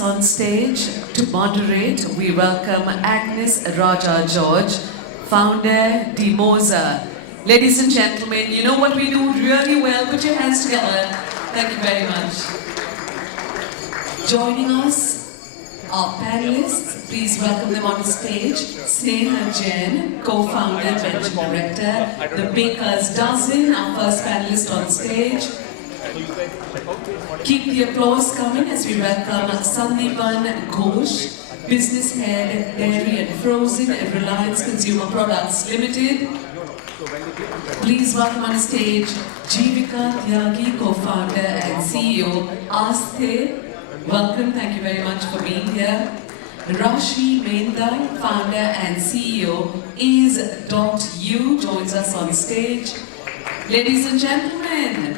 On stage to moderate, we welcome Agnes Raja George, founder D Moza. Ladies and gentlemen, you know what we do really well. Put your hands together. Thank you very much. Joining us, our panelists, please welcome them on the stage. Sneh and Jain, co-founder, venture director. The Baker's Dozen, our first panelist on stage. Keep the applause coming as we welcome Sandipan Ghosh, business head, dairy and frozen at Reliance Consumer Products Limited. Please welcome on stage Jeevika Tyagi, co-founder and CEO, aastey. Welcome, thank you very much for being here. Rashi, Menda, founder and CEO, is.U, joins us on stage. Ladies and gentlemen,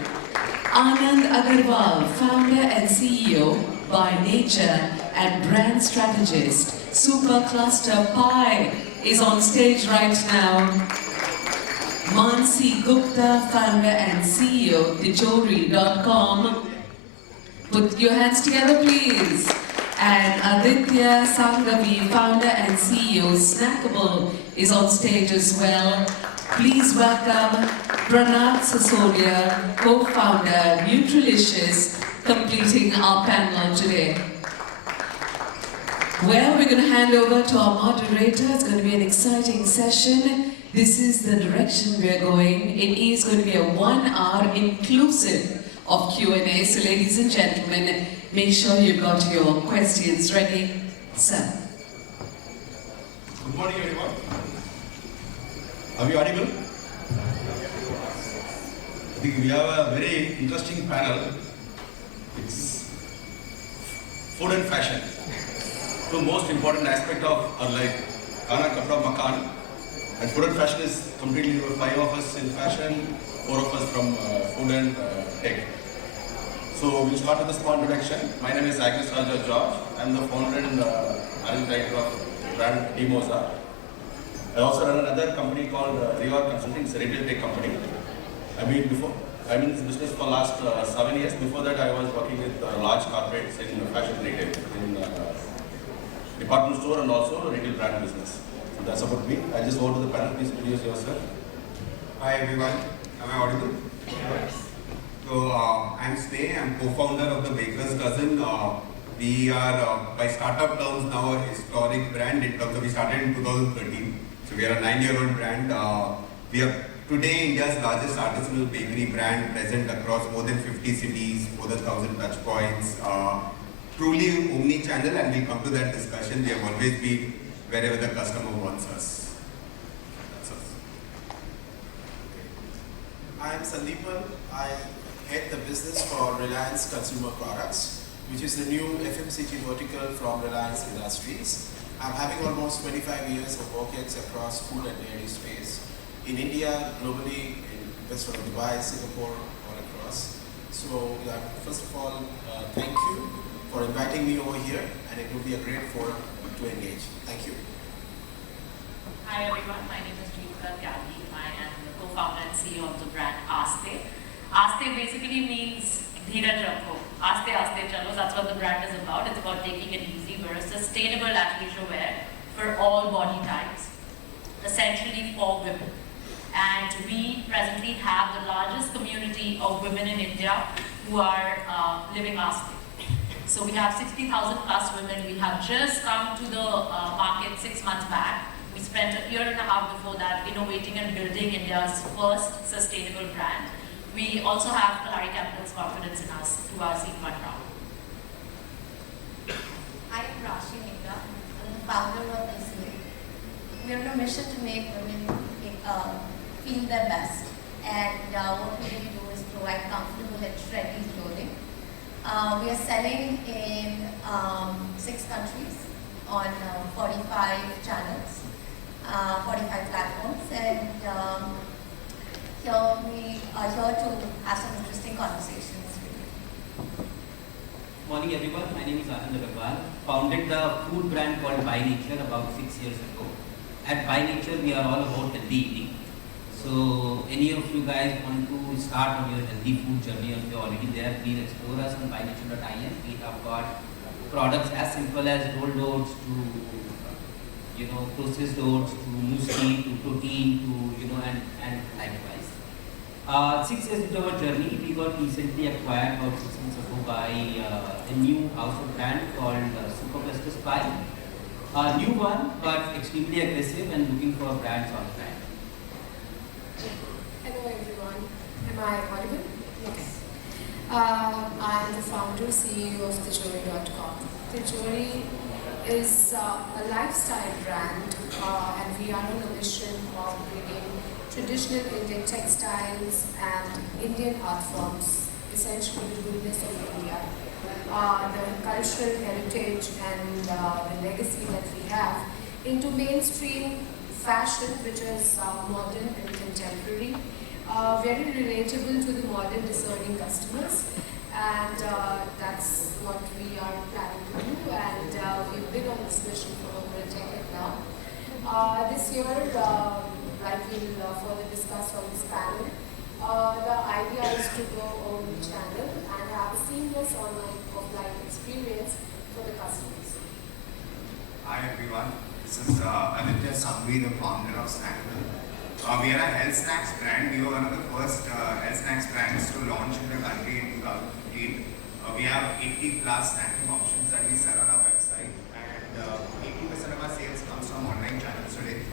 Anand Agarwal, founder and CEO, by nature and brand strategist, Super Cluster Pie, is on stage right now. Mansi, Gupta, founder and CEO, Tichori.com. Put your hands together, please. And Aditya, Sanghavi, founder and CEO, Snackible, is on stage as well. Please welcome Pranath, Sisodiya, co-founder, Nutrilitius, completing our panel today. Well, we're going to hand over to our moderator. It's going to be an exciting session. This is the direction we're going. It is going to be a 1 hour inclusive of Q&A. So ladies and gentlemen, make sure you've got your questions ready. Sir. Good morning, everyone. Are we audible? I think we have a very interesting panel. It's food and fashion. The most important aspect of our life. Khana, kapda, makan. And food and fashion is completely 5 of us in fashion, 4 of us from food and tech. So we'll start with the small introduction. My name is Agnes Raja George. I'm the founder and managing director of brand D Moza. I also run another company called Reward Consulting. It's a retail tech company. I've been in this business for the last 7 years. Before that, I was working with large corporates in fashion retail, in department store and also retail brand business. So that's about me. I just go to the panel. Please introduce yourself. Hi everyone. Am I audible? Yes. So I'm Sneh. I'm co-founder of the Baker's Dozen. We are, by startup terms, now a historic brand in terms of we started in 2013. So we are a 9-year-old brand. We are today India's largest artisanal bakery brand, present across more than 50 cities, more than 1,000 touch points. Truly omni-channel, and we'll come to that discussion. We have always been wherever the customer wants us. That's us. I'm Sandipan. I head the business for Reliance Consumer Products, which is the new FMCG vertical from Reliance Industries. I'm having almost 25 years of work across food and dairy space in India, globally, in West of Dubai, Singapore, all across. So first of all, thank you for inviting me over here, and it will be a great forum to engage. Thank you. Hi everyone, my name is Jeevika Tyagi. I am the co-founder and CEO of the brand aastey. Aastey basically means Dheeraj Rakho. Aastey, aastey chalo, that's what the brand is about. It's about taking it easy. We're a sustainable athleisure wear for all body types, essentially for women. And we presently have the largest community of women in India who are living aastey. So we have 60,000 plus women. We have just come to the market 6 months back. We spent a year and a half before that innovating and building India's first sustainable brand. We also have Kalari Capital's confidence in us through our seed fund round. I am Rashi. I'm the founder of IS.U. We are on a mission to make women feel their best, and what we really do is provide comfortable and trendy clothing. We are selling in 6 countries on 45 channels, 45 platforms, and here we are here to have some interesting conversations with you. Morning everyone, my name is Anand Agarwal. Founded the food brand called By Nature about 6 years ago. At By Nature we are all about healthy eating. So any of you guys want to start on your healthy food journey, or if you're already there, please explore us on bynature.in. We have got products as simple as rolled oats to processed oats to muesli to protein to and likewise. 6 years into our journey, we got recently acquired about 6 months ago by a new house of brand called Super Festus Pie. A new one, but extremely aggressive and looking for brands on brand. Hello everyone. Am I audible? Yes. I am the founder CEO of thejewelry.com. The Jewelry is a lifestyle brand and we are on a mission of bringing traditional Indian textiles and Indian art forms, essentially the goodness of India, the cultural heritage and the legacy that we have into mainstream fashion, which is modern and contemporary, very relatable to the modern discerning customers, and that's what we are planning to do, and we've been on this mission for over a decade now. This year, like we'll further discuss on this panel, the idea is to go omni-channel and have a seamless online-offline experience for the customers. Hi everyone, this is Aditya, Sanghavi, the founder of Snackkible. We are a health snacks brand. We were one of the first health snacks brands to launch in the country in 2015. We have 80 plus snacking options that we sell on our website, and 80% of our sales comes from online channels today,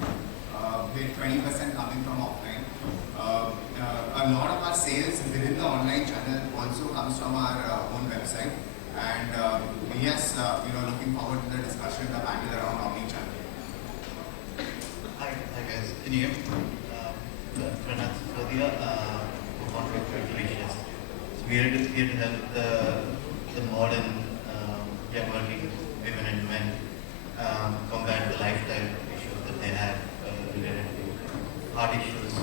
with 20% coming from offline. A lot of our sales within the online channel also comes from our own website, and yes, looking forward to the discussion, the panel around omni-channel. Hi guys, can you hear me? Pranath, Sisodiya, co-founder of Nutrilitius. So we are here to help the modern young working women and men combat the lifestyle issues that they have related to heart issues,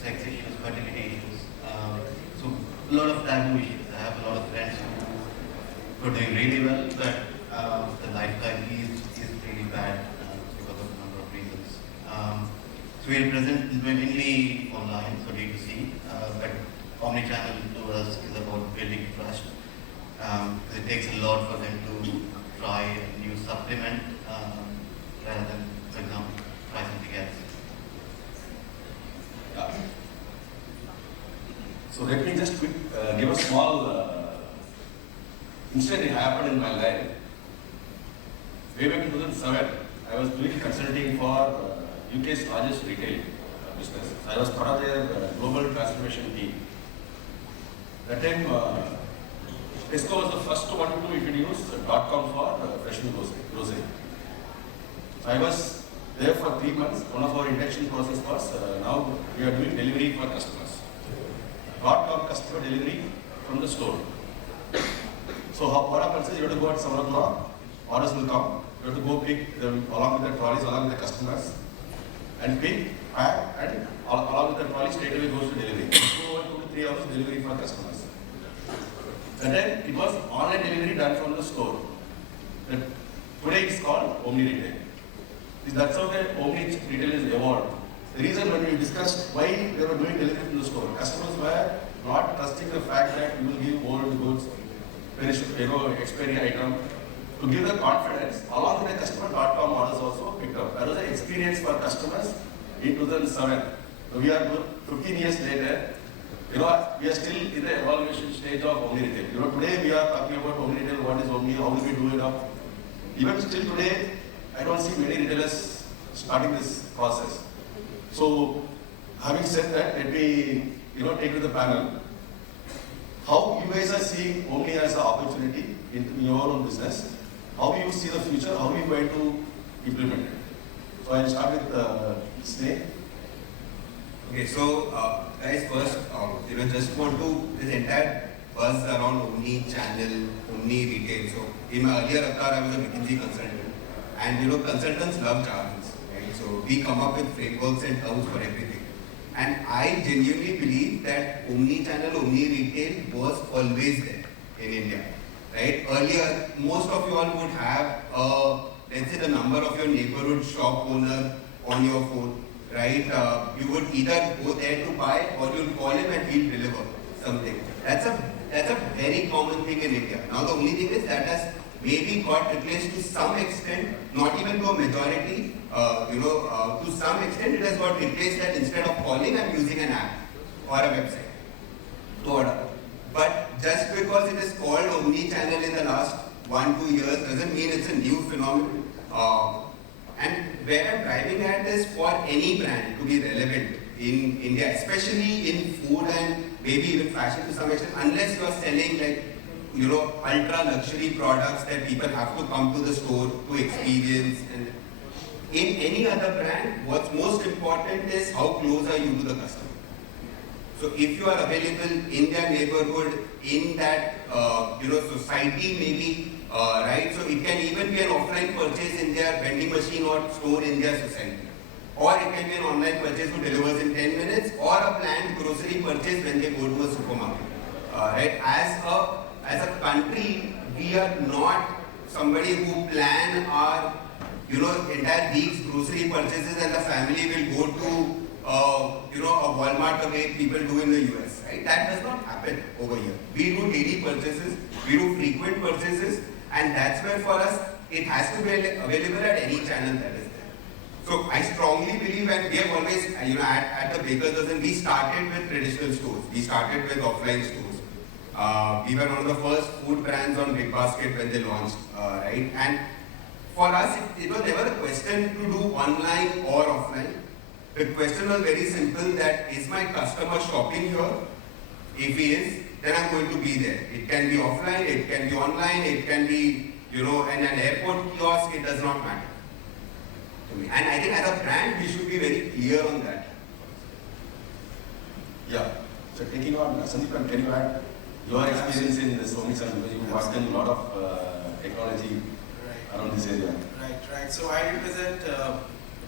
sex issues, fertility issues. So a lot of taboo issues. I have a lot of friends who are doing really well, but the lifestyle is really bad because of a number of reasons. So we are present mainly online, so D2C, but omni-channel to us is about building trust. Because it takes a lot for them to try a new supplement rather than, for example, try something else. Yeah. So let me just give a small incident that happened in my life. Way back in 2007, I was doing consulting for UK's largest retail business. I was part of their global transformation team. That time, Tesco was the first one to introduce .com for fresh grocery. So I was there for 3 months. One of our induction process was now we are doing delivery for customers. .com customer delivery from the store. So what happens is you have to go at 7 o'clock, orders will come, you have to go pick them along with the trolleys, along with the customers, and pick, pack, and along with the trolley straight away goes to delivery. 2 to 3 hours delivery for customers. And then it was online delivery done from the store. Today it's called Omni Retail. That's how the Omni Retail is evolved. The reason when we discussed why they were doing delivery from the store, customers were not trusting the fact that you will give old goods, expiry item. To give the confidence, along with the customer.com orders also picked up. That was the experience for customers in 2007. We are 15 years later. We are still in the evaluation stage of Omni Retail. Today we are talking about Omni Retail, what is Omni, how do we do it up. Even still today, I don't see many retailers starting this process. So, having said that, let me take to the panel. How you guys are seeing Omni as an opportunity in your own business? How do you see the future? How are you going to implement it? So I'll start with Sneh. Okay, so guys, first, just want to this entire buzz around omni-channel, omni-retail. So in my earlier avatar, I was a McKinsey consultant, and consultants love jargons, right? So we come up with frameworks and terms for everything. And I genuinely believe that omni-channel, omni-retail was always there in India, right? Earlier, most of you all would have, let's say, the number of your neighborhood shop owner on your phone, right? You would either go there to buy or you'll call him and he'll deliver something. That's a that's a very common thing in India. Now the only thing is that has maybe got replaced to some extent, not even to a majority, to some extent it has got replaced that instead of calling, I'm using an app or a website to order. But just because it is called omni-channel in the last 1-2 years doesn't mean it's a new phenomenon. And where I'm driving at is for any brand to be relevant in India, especially in food and maybe even fashion to some extent, unless you are selling like, ultra luxury products that people have to come to the store to experience. And in any other brand, what's most important is how close are you to the customer. So if you are available in their neighborhood, in that society maybe, right? So it can even be an offline purchase in their vending machine or store in their society. Or it can be an online purchase who delivers in 10 minutes, or a planned grocery purchase when they go to a supermarket. Right? As a country, we are not somebody who plan our entire week's grocery purchases and the family will go to a Walmart the way people do in the US, right? That does not happen over here. We do daily purchases, we do frequent purchases, and that's where for us, it has to be available at any channel that is there. So I strongly believe, and we have always, at the Baker's Dozen, we started with traditional stores. We started with offline stores. We were one of the first food brands on Big Basket when they launched, right? And for us, it was never a question to do online or offline. The question was very simple, that is my customer shopping here? If he is, then I'm going to be there. It can be offline, it can be online, it can be, in an airport kiosk, it does not matter to me. And I think as a brand, we should be very clear on that. Yeah. So taking on, Sandipan, can you add your experience in this omnichannel? You worked in a lot of technology around this area. Right. So I represent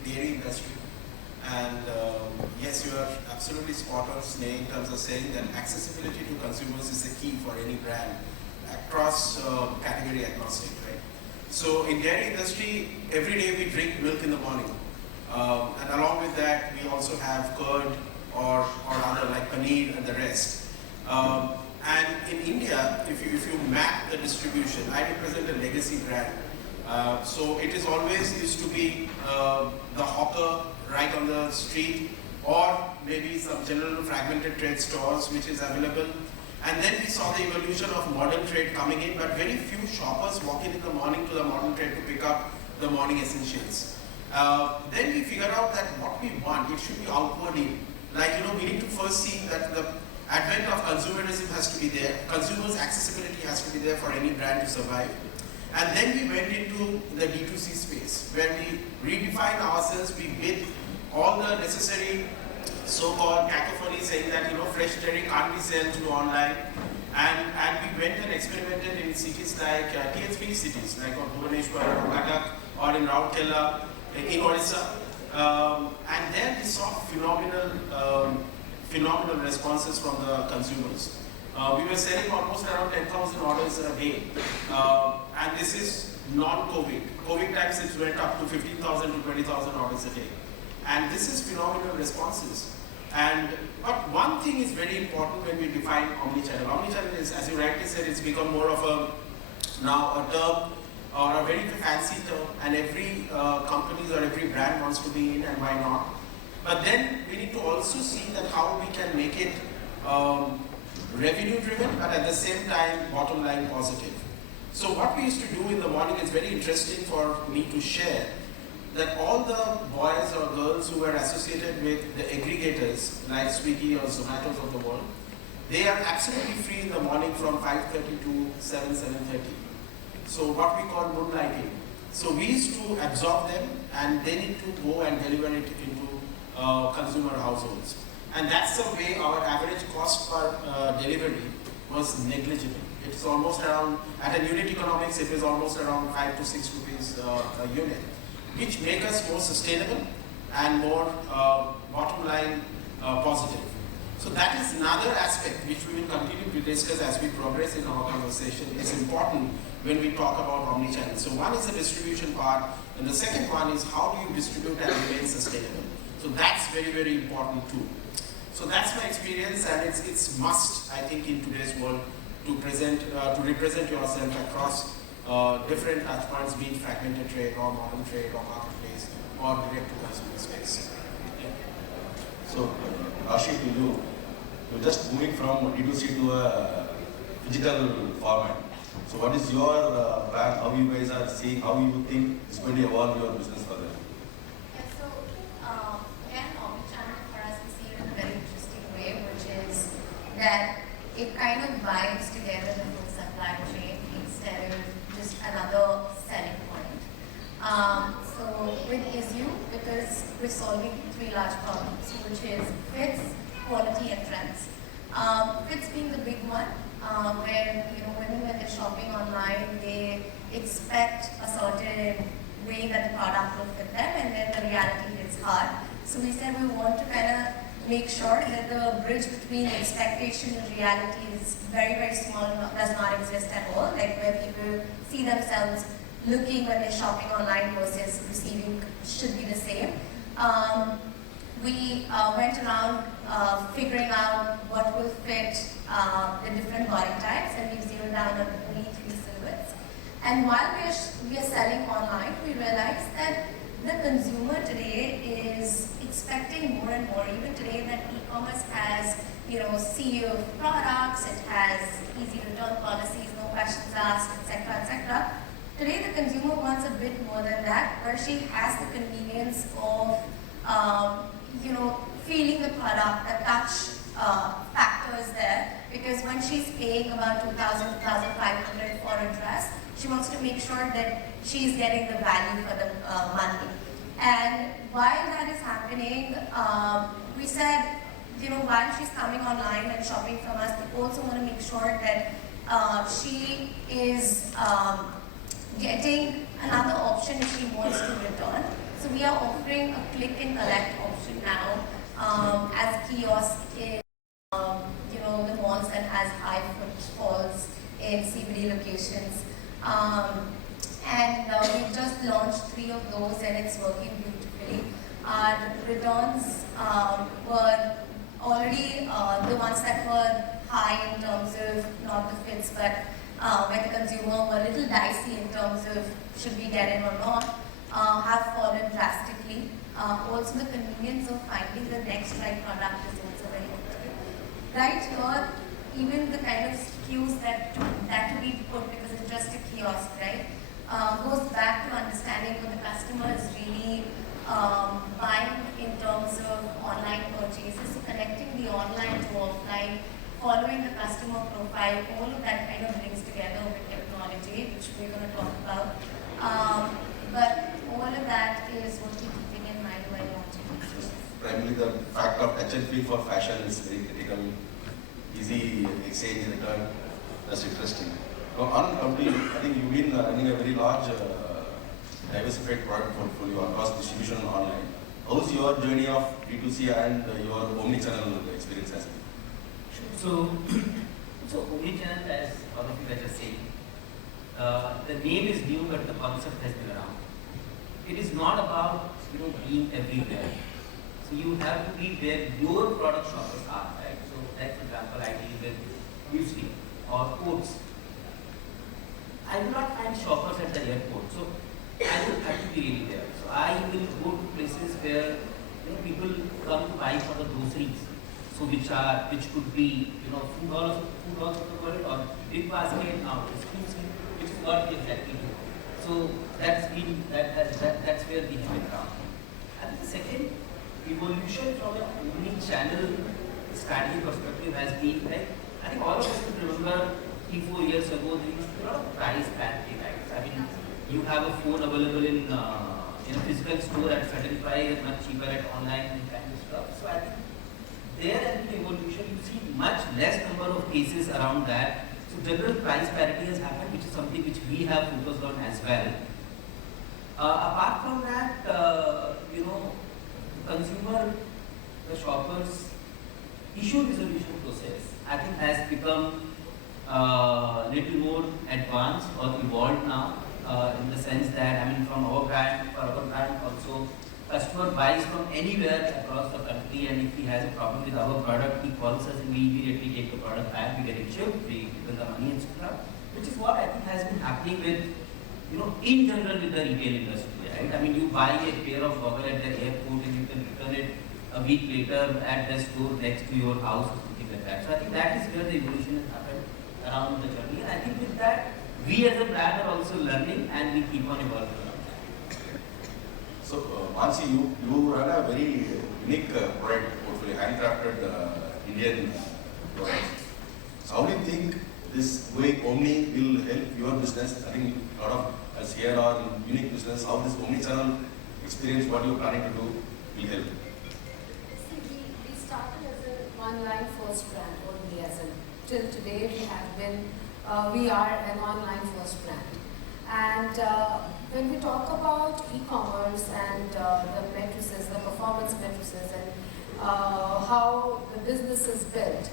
dairy industry. And yes, you are absolutely spot on, Sneh, in terms of saying that accessibility to consumers is the key for any brand across category agnostic, right? So in dairy industry, every day we drink milk in the morning. And along with that, we also have curd or other like paneer and the rest. And in India, if you map the distribution, I represent a legacy brand. So it is always used to be the hawker right on the street, or maybe some general fragmented trade stores which is available. And then we saw the evolution of modern trade coming in, but very few shoppers walk in the morning to the modern trade to pick up the morning essentials. Then we figured out that what we want, it should be outward in. Like, we need to first see that the advent of consumerism has to be there. Consumers' accessibility has to be there for any brand to survive. And then we went into the D2C space, where we redefined ourselves, we bid all the necessary so-called cacophony saying that, fresh dairy can't be sold through online. And we went and experimented in cities like Tier 3 cities, like Bhubaneswar, or Gadak, or in Rourkela, in Odisha. And there we saw phenomenal responses from the consumers. We were selling almost around 10,000 orders a day. And this is non-COVID. COVID times it went up to 15,000 to 20,000 orders a day. And this is phenomenal responses. But one thing is very important when we define omnichannel. Omnichannel is, as you rightly said, it's become more of now a term or a very fancy term, and every company or every brand wants to be in, and why not? But then we need to also see that how we can make it revenue driven, but at the same time bottom line positive. So what we used to do in the morning is very interesting for me to share, that all the boys or girls who were associated with the aggregators like Swiggy or Zomatos of the world, they are absolutely free in the morning from 5:30 to 7:30. So what we call moonlighting. So we used to absorb them, and they need to go and deliver it into consumer households. And that's the way our average cost per delivery was negligible. It's almost around, at a unit economics, it was almost around 5 to 6 rupees a unit, which make us more sustainable and more bottom line positive. So that is another aspect which we will continue to discuss as we progress in our conversation. It's important when we talk about omnichannel. So one is the distribution part, and the second one is how do you distribute and remain sustainable. So that's very, very important too. So that's my experience, and it's must, I think, in today's world to represent yourself across different touchpoints, be it fragmented trade or modern trade or marketplace or direct to consumer space. So, Rashi, to you, you're just moving from D2C to a digital format. So, what is your plan? How you guys are seeing? How you think is going to evolve your business further? Yeah, so again, omnichannel for us we see it in a very interesting way, which is that it kind of binds together the full supply chain instead of just another selling point. So with IS.U, because we're solving three large problems, which is fits, quality, and trends. Fits being the big one, where women when they're shopping online, they expect a certain way that the product will fit them, and then the reality hits hard. So we said we want to kind of make sure that the bridge between expectation and reality is very, very small, does not exist at all, like where people see themselves looking when they're shopping online versus receiving should be the same. We went around figuring out what will fit the different body types, and we've zeroed down on only 3 silhouettes. And while we are selling online, we realized that the consumer today is expecting more and more. Even today, that e-commerce has CEO of products, it has easy return policies, no questions asked, etc., etc. Today, the consumer wants a bit more than that, where she has the convenience of feeling the product, the touch factor is there, because when she's paying about 2,000, 2,500 for a dress, she wants to make sure that she's getting the value for the money. And while that is happening, we said, while she's coming online and shopping from us, we also want to make sure that she is getting another option if she wants to return. So we are offering a click and collect option now as kiosk in the malls that has high footfalls in CBD locations. And we've just launched 3 of those and it's working beautifully. Our returns were already the ones that were high in terms of not the fits, but where the consumer were a little dicey in terms of should we get it or not, have fallen drastically. Also the convenience of finding the next right product is also very important. Right here, even the kind of SKUs that to be put, because it's just a kiosk, right, goes back to understanding what the customer is really buying in terms of online purchases. So connecting the online to offline, following the customer profile, all of that kind of brings together with technology, which we're going to talk about. But all of that is what we're keeping in mind while launching. Primarily the fact of touch and feel for fashion is very critical. Easy exchange return. That's interesting. Now, Anand, come to you. I think you've been running a very large diversified product portfolio across distribution and online. How's your journey of D2C and your omni-channel experience has been? So omni-channel, as all of you guys are saying, the name is new, but the concept has been around. It is not about being everywhere. So you have to be where your product shoppers are, right? So like for example, I deal with muesli or oats. I will not find shoppers at the airport, so I will have to be really there. So I will go to places where people come to buy for the groceries. So which could be food all of the world, or big basket now exclusive, which is not exactly true. So that's where we have been around. And the second evolution from an omni-channel strategy perspective has been like, I think all of us can remember 3-4 years ago there was a lot of price parity, right? I mean, you have a phone available in a physical store at a certain price, much cheaper at online and kind of stuff. So I think there has been evolution. You see much less number of cases around that. So general price parity has happened, which is something which we have focused on as well. Apart from that, consumer, the shoppers, issue resolution process, I think has become little more advanced or evolved now, in the sense that, I mean, from our brand, for our brand also, customer buys from anywhere across the country, and if he has a problem with our product, he calls us and we immediately take the product back, we get it shipped, we give the money, etc. Which is what I think has been happening with, in general with the retail industry, right? I mean, you buy a pair of goggles at the airport and you can return it a week later at the store next to your house or something like that. So I think that is where the evolution has happened around the journey. And I think with that, we as a brand are also learning and we keep on evolving. So, Mansi, you run a very unique product portfolio, handcrafted Indian products. So how do you think this going Omni will help your business? I think a lot of us here are in unique business. How this Omni-channel experience, what you're planning to do, will help? See, we started as an online first brand only, till today we are an online first brand. And when we talk about e-commerce and the matrices, the performance matrices, and how the business is built,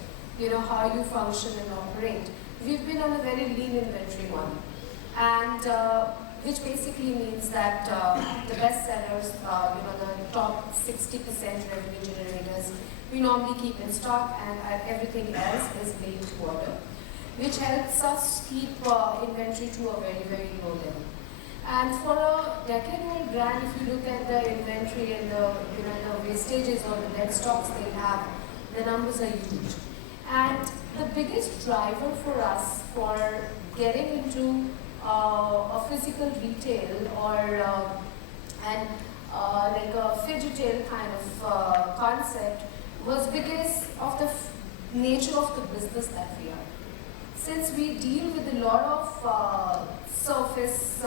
how you function and operate, we've been on a very lean inventory model. And which basically means that the best sellers, the top 60% revenue generators, we normally keep in stock, and everything else is made to order, which helps us keep inventory to a very, very low level. And for a decade-old brand, if you look at the inventory and the wastages or the dead stocks they have, the numbers are huge. And the biggest driver for us for getting into a physical retail or like a phygital kind of concept was because of the nature of the business that we are. Since we deal with a lot of surface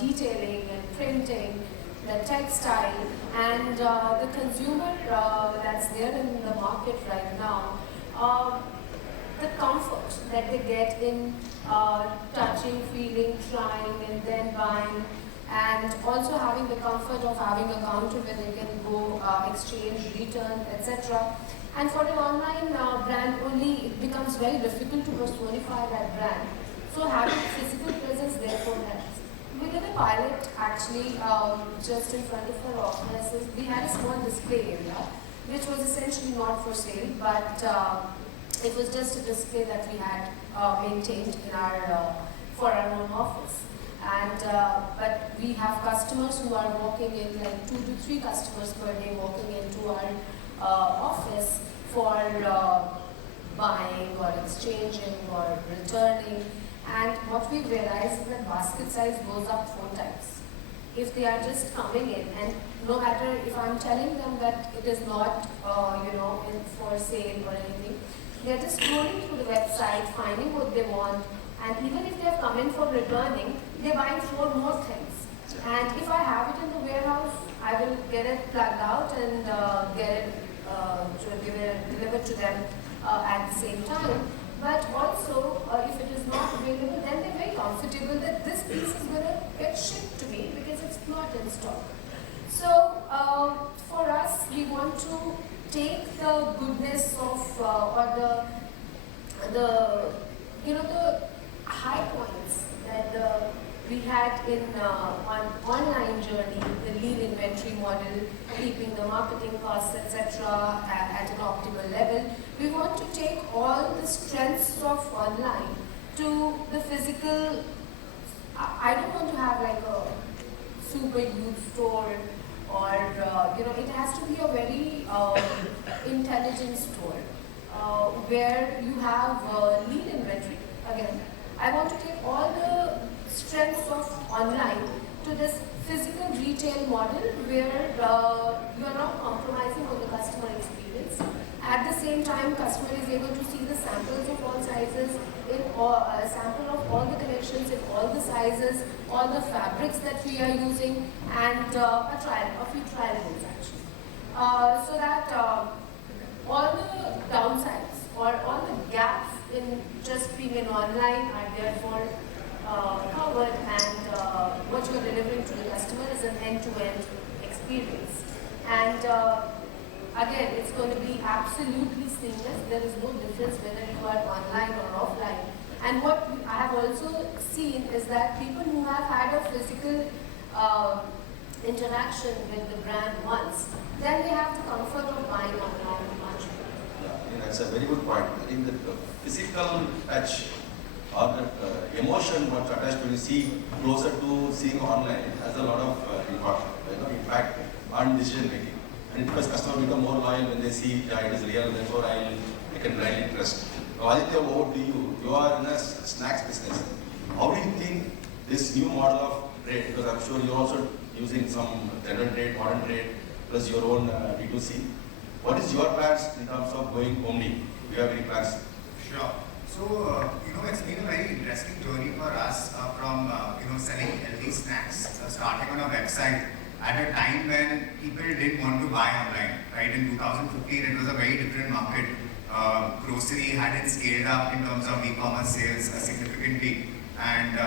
detailing and printing, the textile, and the consumer that's there in the market right now, the comfort that they get in touching, feeling, trying, and then buying, and also having the comfort of having a counter where they can go exchange, return, etc. And for an online brand only, it becomes very difficult to personify that brand. So having a physical presence therefore helps. We did a pilot actually just in front of our offices. We had a small display area, which was essentially not for sale, but it was just a display that we had maintained in for our own office. And but we have customers who are walking in, like 2 to 3 customers per day walking into our office for buying or exchanging or returning. And what we realized is that basket size goes up 4 times if they are just coming in, and no matter if I'm telling them that it is not in for sale or anything, they're just scrolling through the website, finding what they want, and even if they have come in for returning, they're buying 4 more things. And if I have it in the warehouse, I will get it plugged out and get it delivered to them at the same time. But also, if it is not available, then they're very comfortable that this piece is going to get shipped to me because it's not in stock. So, for us, we want to take the goodness of or the high points that we had in on online journey, the lean inventory model, keeping the marketing costs, etc. At an optimal level. We want to take all the strengths of online to the physical. I don't want to have like a super huge store, or it has to be a very intelligent store where you have lean inventory. Again, I want to take all the strengths of online to this physical retail model where you are not compromising on the customer experience. At the same time, customer is able to see the samples of all sizes, a sample of all the collections in all the sizes, all the fabrics that we are using, and a few trial rooms actually. So that all the downsides or all the gaps in just being an online are therefore covered, and what you are delivering to the customer is an end-to-end experience. And again, it's going to be absolutely seamless. There is no difference whether you are online or offline. And what I have also seen is that people who have had a physical interaction with the brand once, then they have the comfort of buying online much more. Yeah, I think that's a very good point. I think that the physical touch or the emotion what's attached when you see closer to seeing online has a lot of impact on decision making. And because customers become more loyal when they see, yeah, it is real, therefore I can blind trust. Now, Aditya, over to you. You are in a snacks business. How do you think this new model of trade, because I'm sure you're also using some general trade, modern trade, plus your own D2C. What is your plans in terms of going Omni? Do you have any plans? Sure. So, it's been a very interesting journey for us from, selling healthy snacks, starting on a website at a time when people didn't want to buy online, right? In 2015, it was a very different market. Grocery hadn't scaled up in terms of e-commerce sales significantly. And,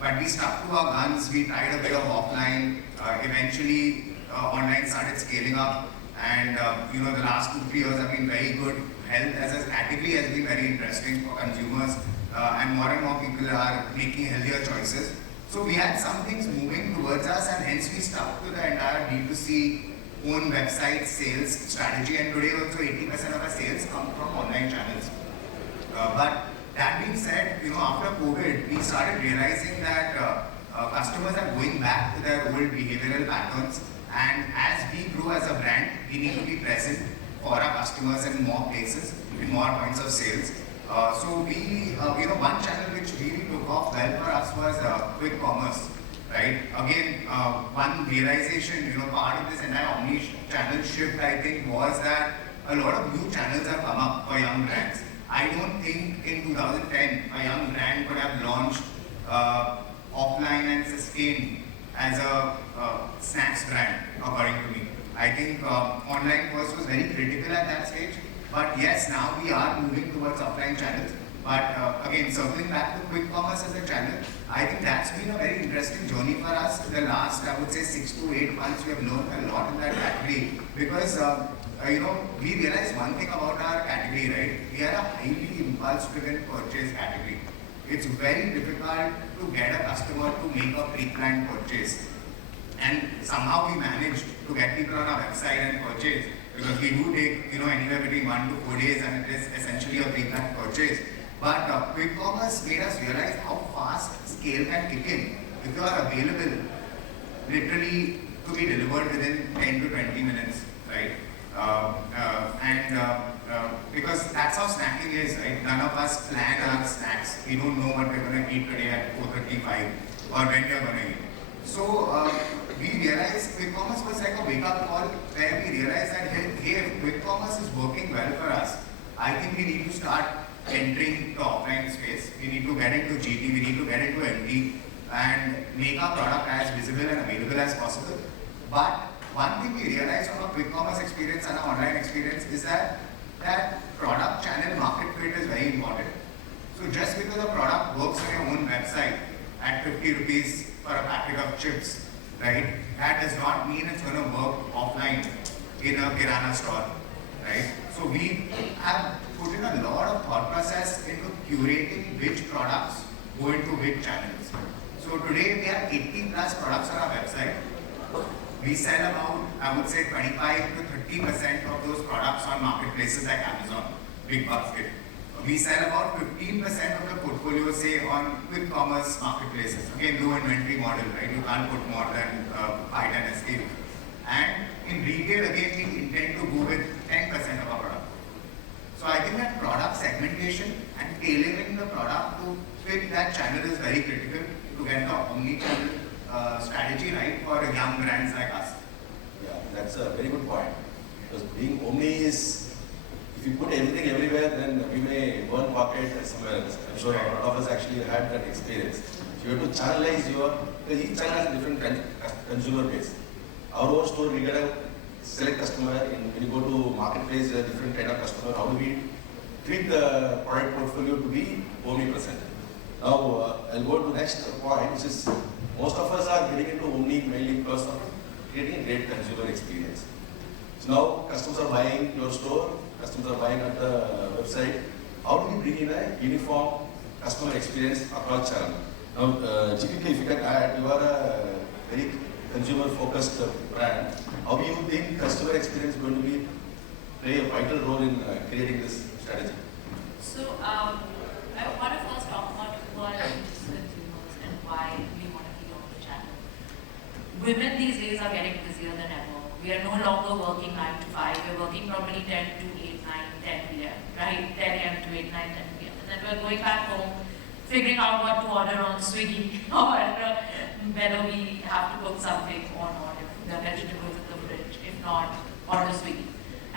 but we stuck to our guns, we tried a bit of offline, eventually online started scaling up. And, the last 2-3 years have been very good. Health as a category has been very interesting for consumers, and more people are making healthier choices. So we had some things moving towards us, and hence we stuck to the entire D2C own website sales strategy, and today also 80% of our sales come from online channels. But that being said, after COVID, we started realizing that customers are going back to their old behavioral patterns, and as we grow as a brand, we need to be present for our customers in more places, in more points of sales. So we, one channel which really took off well for us was quick commerce, right? Again, one realization, part of this entire Omni channel shift, I think, was that a lot of new channels have come up for young brands. I don't think in 2010 a young brand could have launched offline and sustained as a snacks brand, according to me. I think online first was very critical at that stage, but yes, now we are moving towards offline channels. But again, circling back to quick commerce as a channel, I think that's been a very interesting journey for us. In the last, I would say, 6 to 8 months, we have learned a lot in that category, because we realized one thing about our category, right? We are a highly impulse-driven purchase category. It's very difficult to get a customer to make a pre-planned purchase. And somehow we managed to get people on our website and purchase, because we do take anywhere between 1 to 4 days, and it is essentially a pre-planned purchase. But quick commerce made us realize how fast scale can kick in if you are available literally to be delivered within 10 to 20 minutes, right? Because that's how snacking is, right? None of us plan our snacks. We don't know what we're going to eat today at 4:35 or when we're going to eat. So we realized quick commerce was like a wake-up call, where we realized that, hey, if quick commerce is working well for us, I think we need to start entering the offline space. We need to get into GT, we need to get into MT, and make our product as visible and available as possible. But one thing we realized from a quick commerce experience and our online experience is that product channel market fit is very important. So just because a product works on your own website at 50 rupees for a packet of chips, right? That does not mean it's going to work offline in a kirana store, right? So we have put in a lot of thought process into curating which products go into which channels. So today we have 80 plus products on our website. We sell about, I would say, 25 to 30% of those products on marketplaces like Amazon, Big Basket. We sell about 15% of the portfolio, say, on quick commerce marketplaces. Again, low inventory model, right? You can't put more than 5 and SKU. And in retail, again, we intend to go with 10% of our product. So I think that product segmentation and tailoring the product to fit that channel is very critical to get the omni-channel strategy right for young brands like us. Yeah, that's a very good point. Because being Omni is, if you put everything everywhere, then we may burn pocket somewhere else. I'm sure a lot of us actually had that experience. So you have to channelize because each channel has a different consumer base. Our own store, we get a select customer. When you go to marketplace, a different kind of customer. How do we treat the product portfolio to be omnipresent? Now, I'll go to the next point, which is most of us are getting into Omni mainly because of creating a great consumer experience. So now customers are buying your store, customers are buying at the website. How do we bring in a uniform customer experience across channel? Now, Jeevika, if you can add, you are a very consumer-focused brand, how do you think customer experience is going to play a vital role in creating this strategy? So, I want to first talk about who are these consumers and why we want to be on the channel. Women these days are getting busier than ever. We are no longer working 9 to 5. We're working probably 10 to 8, 9, 10 p.m. Right? 10 a.m. to 8, 9, 10 p.m. And then we're going back home, figuring out what to order on Swiggy or whether we have to cook something or not, if the vegetables in the fridge, if not, order Swiggy.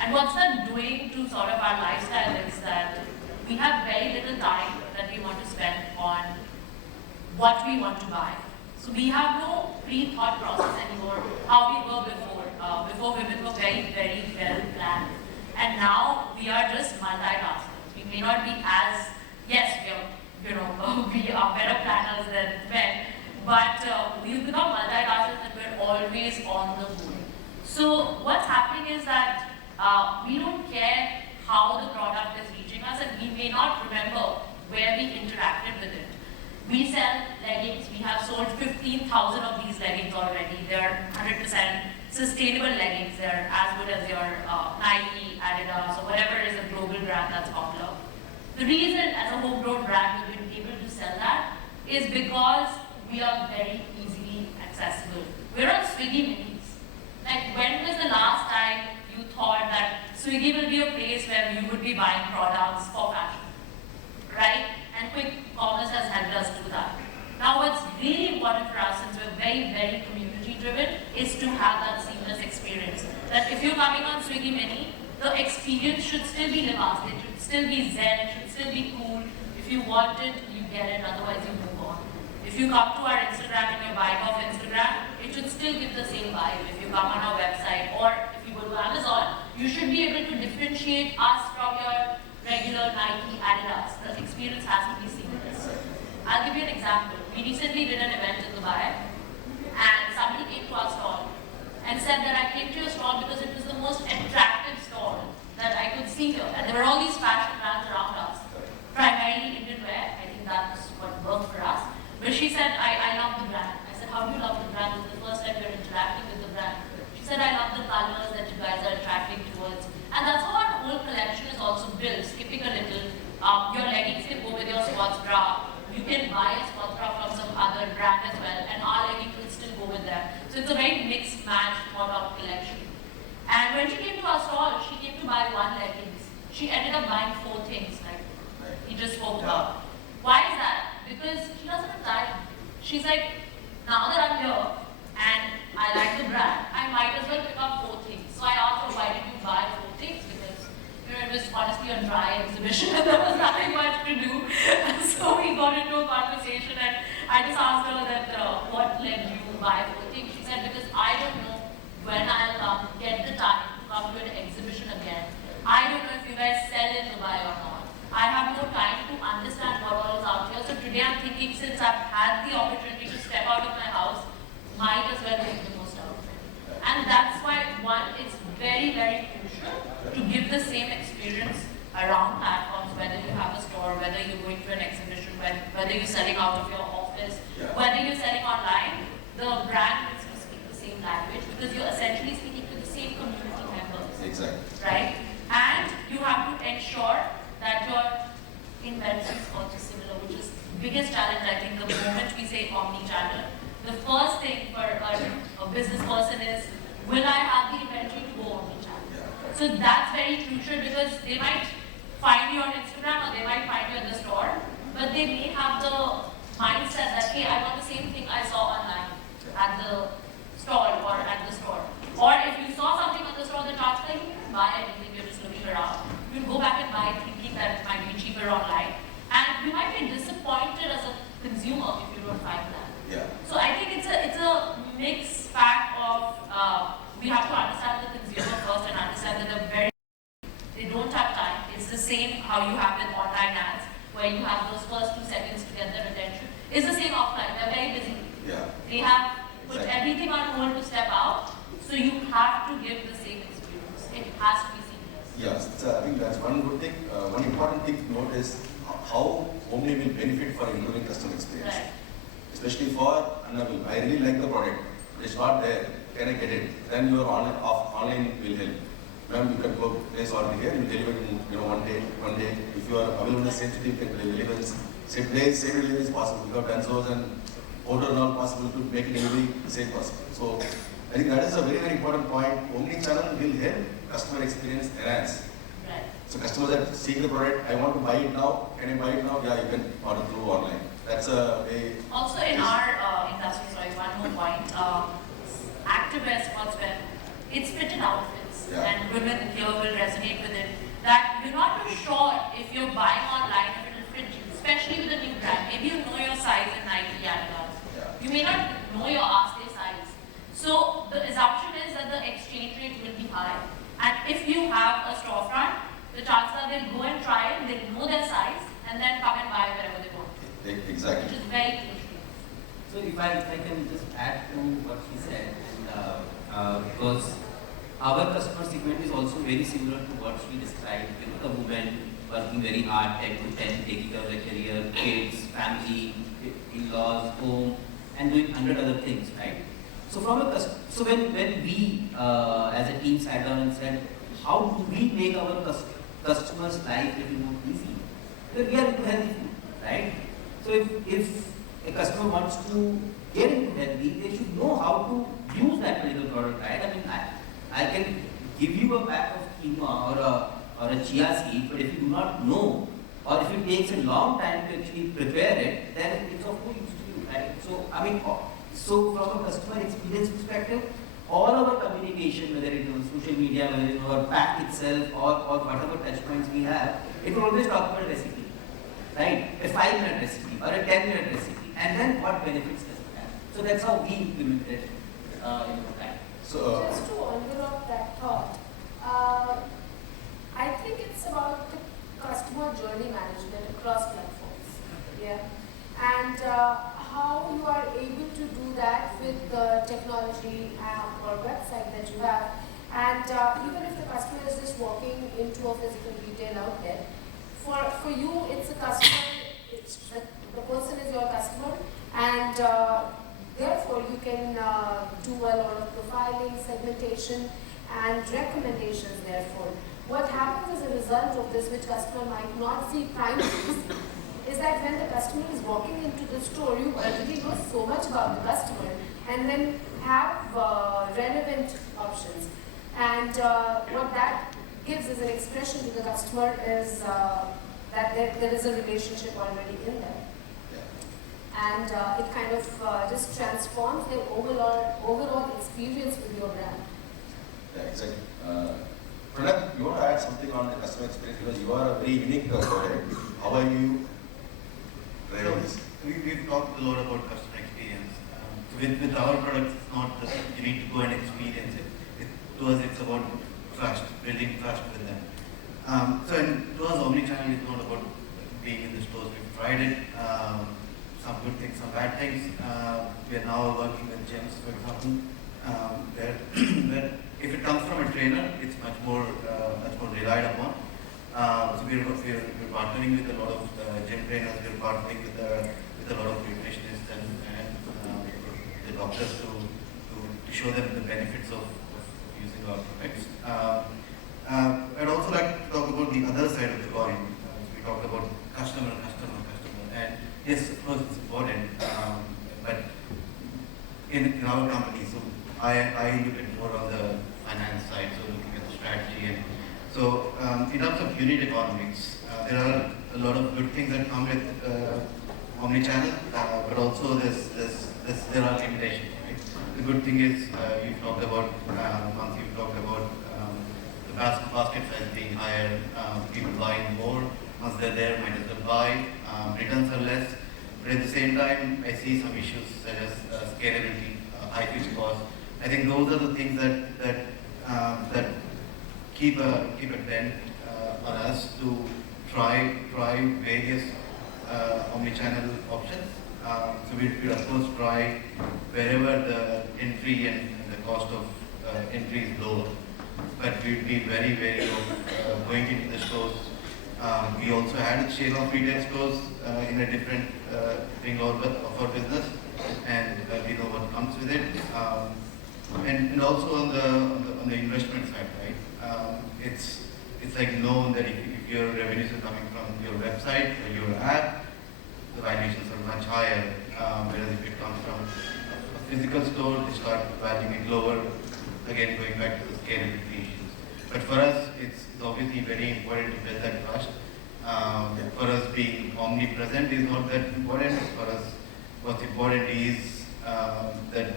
And what's that doing to sort of our lifestyle is that we have very little time that we want to spend on what we want to buy. So we have no pre-thought process anymore, how we were before. Before women were very, very well planned. And now we are just multitaskers. We may not be as, yes, we are better planners than men, but we've become multitaskers and we're always on the move. So what's happening is that we don't care how the product is reaching us, and we may not remember where we interacted with it. We sell leggings. We have sold 15,000 of these leggings already. They're 100% sustainable leggings. They're as good as your Nike, Adidas, or whatever is a global brand that's popular. The reason as a homegrown brand we've been able to sell that is because we are very easily accessible. We're on Swiggy Minis. Like, when was the last time you thought that Swiggy will be a place where you would be buying products for fashion, right? And quick commerce has helped us do that. Now, what's really important for us, since we're very, very community-driven, is to have that seamless experience. That if you're coming on Swiggy Mini, the experience should still be libas, it should still be zen, it should still be cool. If you want it, you get it, otherwise you move on. If you come to our Instagram and you're buying off Instagram, it should still give the same vibe. If you come on our website or if you go to Amazon, you should be able to differentiate us from your regular Nike, Adidas. The experience has to be seamless. I'll give you an example. We recently did an event in Dubai, and somebody came to our stall and said that I came to your stall because it was the most attractive stall that I could see here. And there were all these fashion brands around us, primarily Indian wear. I think that's what worked for us. But she said, I love the brand. I said, how do you love the brand? This is the first time we're interacting with the brand. She said, I love the colors that you guys are attracting towards. And that's how our whole collection is also built, skipping a little. Your leggings can go with your sports bra. You can buy a sports bra from some other brand as well, and our leggings will still go with them. So it's a very mixed match model collection. And when she came to our stall, she came to buy one leggings. She ended up buying 4 things, like he just spoke about. Why is that? Because she doesn't have time. She's like, now that I'm here and I like the brand, I might as well pick up 4 things. So I asked her, why did you buy 4 things? Because it was honestly a dry exhibition and there was nothing much to do. So we got into a conversation and I just asked her that what led you to buy 4 things. She said, because I don't know when I'll get the time to come to an exhibition again. I don't know if you guys sell in Dubai or not. I have no time to understand what all is out here. So today I'm thinking, since I've had the opportunity to step out of my house, might as well make the most out of it. And that's why, one, it's very, very crucial to give the same experience around platforms, whether you have a store, whether you're going to an exhibition, whether you're selling out of your office, whether you're selling online, the brand needs to speak the same language because you're essentially speaking to the same community members. Exactly. Right? And you have to ensure that your inventory is also similar, which is the biggest challenge, I think, the moment we say omni-channel. The first thing for a business person is, will I have the inventory to go omni-channel? So that's very crucial because they might find you on Instagram or they might find you at the store, but they may have the mindset that, hey, I want the same thing I saw online at the stall or at the store. Or if you saw something at the store, the chart's like, you can buy anything, you're just looking around. You can go back and buy thinking that it might be cheaper online. And you might be disappointed as a consumer if you don't find that. Yeah. So I think it's a mixed pack of, we have to understand the consumer first and understand that they don't have time. It's the same how you have with online ads, where you have those first 2 seconds to get their attention. It's the same offline. They're very busy. Yeah. They have put everything on hold to step out. So you have to give the same experience. It has to be seamless. Yes, I think that's one good thing. One important thing to note is how Omni will benefit for improving customer experience. Right. Especially for Anand. I really like the product. it's not there, can I get it? Then your online will help. Ma'am, you can go place order here, you deliver in one day. If you are available in the same city, you can deliver in same day, same delivery is possible. You have done so and order and all possible to make it delivery same possible. So I think that is a very, very important point. Omni-channel will help customer experience enhance. Right. So customers that seeing the product, I want to buy it now, can I buy it now? Yeah, you can order through online. That's a way. Also in our industry, sorry, one more point, activewear, sportswear, it's fitted outfits, and women here will resonate with it. That you're not too sure if you're buying online if it will fit you, especially with a new brand. Maybe you know your size in Nike, Adidas. You may not know your aastey size. So the assumption is that the exchange rate will be high, and if you have a storefront, the chances are they'll go and try it, they'll know their size, and then come and buy wherever they want. Exactly. Which is very crucial. So if I can just add to what she said, and because our customer segment is also very similar to what she described, the women working very hard, 10 to 10, taking care of their career, kids, family, in-laws, home, and doing 100 other things, right? So when we as a team sat down and said, how do we make our customers' life a little more easy? Because we are into healthy food, right? So if a customer wants to get into healthy, they should know how to use that particular product, right? I mean, I can give you a pack of quinoa or a chia seed, but if you do not know, or if it takes a long time to actually prepare it, then it's of no use to you, right? So, I mean, so from a customer experience perspective, all our communication, whether it is on social media, whether it is our pack itself, or whatever touch points we have, it will always talk about a recipe, right? A 5-minute recipe or a 10-minute recipe, and then what benefits does it have. So that's how we implement it in our time. So just to envelope that thought, I think it's about the customer journey management across platforms. Yeah, and how you are able to do that with the technology app or website that you have. And even if the customer is just walking into a physical retail outlet, for you it's a customer. The person is your customer, and therefore you can do a lot of profiling, segmentation, and recommendations. Therefore, what happens as a result of this, which customer might not see primaries, is that when the customer is walking into the store, you already know so much about the customer, and then have relevant options. And what that gives as an expression to the customer is that there is a relationship already in there. And it kind of just transforms their overall experience with your brand. Yeah, exactly. Pranath, you want to add something on the customer experience because you are a very unique product. How are you? We've talked a lot about customer experience. With our products, it's not that you need to go and experience it. To us, it's about trust, building trust with them. To us, omnichannel is not about being in the stores. We've tried it. Some good things, some bad things. We are now working with gyms, for example, where if it comes from a trainer, it's much more relied upon. So we're partnering with a lot of gym trainers. We're partnering with a lot of nutritionists and the doctors to show them the benefits of using our products. I'd also like to talk about the other side of the coin. We talked about customer, and yes, of course, it's important. But in our company, so I look at more on the finance side, so looking at the strategy. And so in terms of unit economics, there are a lot of good things that come with omnichannel, but also there are limitations. Right? The good thing is you've talked about, Mansi, you've talked about the basket size being higher, people buying more. Once they're there, might as well buy. Returns are less, but at the same time, I see some issues such as scalability, high fixed costs. I think those are the things that keep a dent on us to try various omnichannel options. So we'll of course try wherever the entry and the cost of entry is lower. But we'll be very wary of going into the stores. We also had a chain of retail stores in a different wing of our business, and we know what comes with it. And also on the investment side, right? It's like known that if your revenues are coming from your website or your app, the valuations are much higher. Whereas if it comes from a physical store, they start valuing it lower. Again, going back to the scalability issues. But for us, it's obviously very important to build that trust. For us, being omnipresent is not that important. For us, what's important is that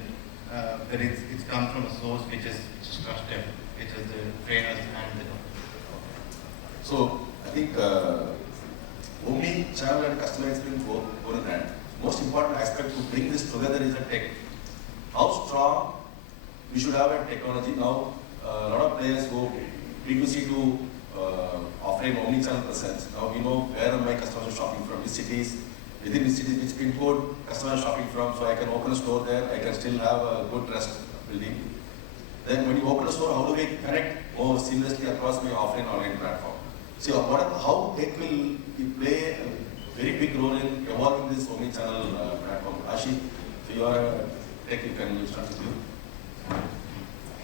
it's come from a source which is trusted, which is the trainers and the doctors. So I think Omni channel and customer experience both in hand. Most important aspect to bring this together is the tech. How strong we should have a technology now. A lot of players go D2C to offering omni-channel presence. Now we know where my customers are shopping from, which cities, within which cities, which pin code customers are shopping from, so I can open a store there, I can still have a good trust building. Then when you open a store, how do we connect more seamlessly across my offline online platform? So how tech will play a very big role in evolving this omni-channel platform? Rashi, so you are a tech, you can start with you. I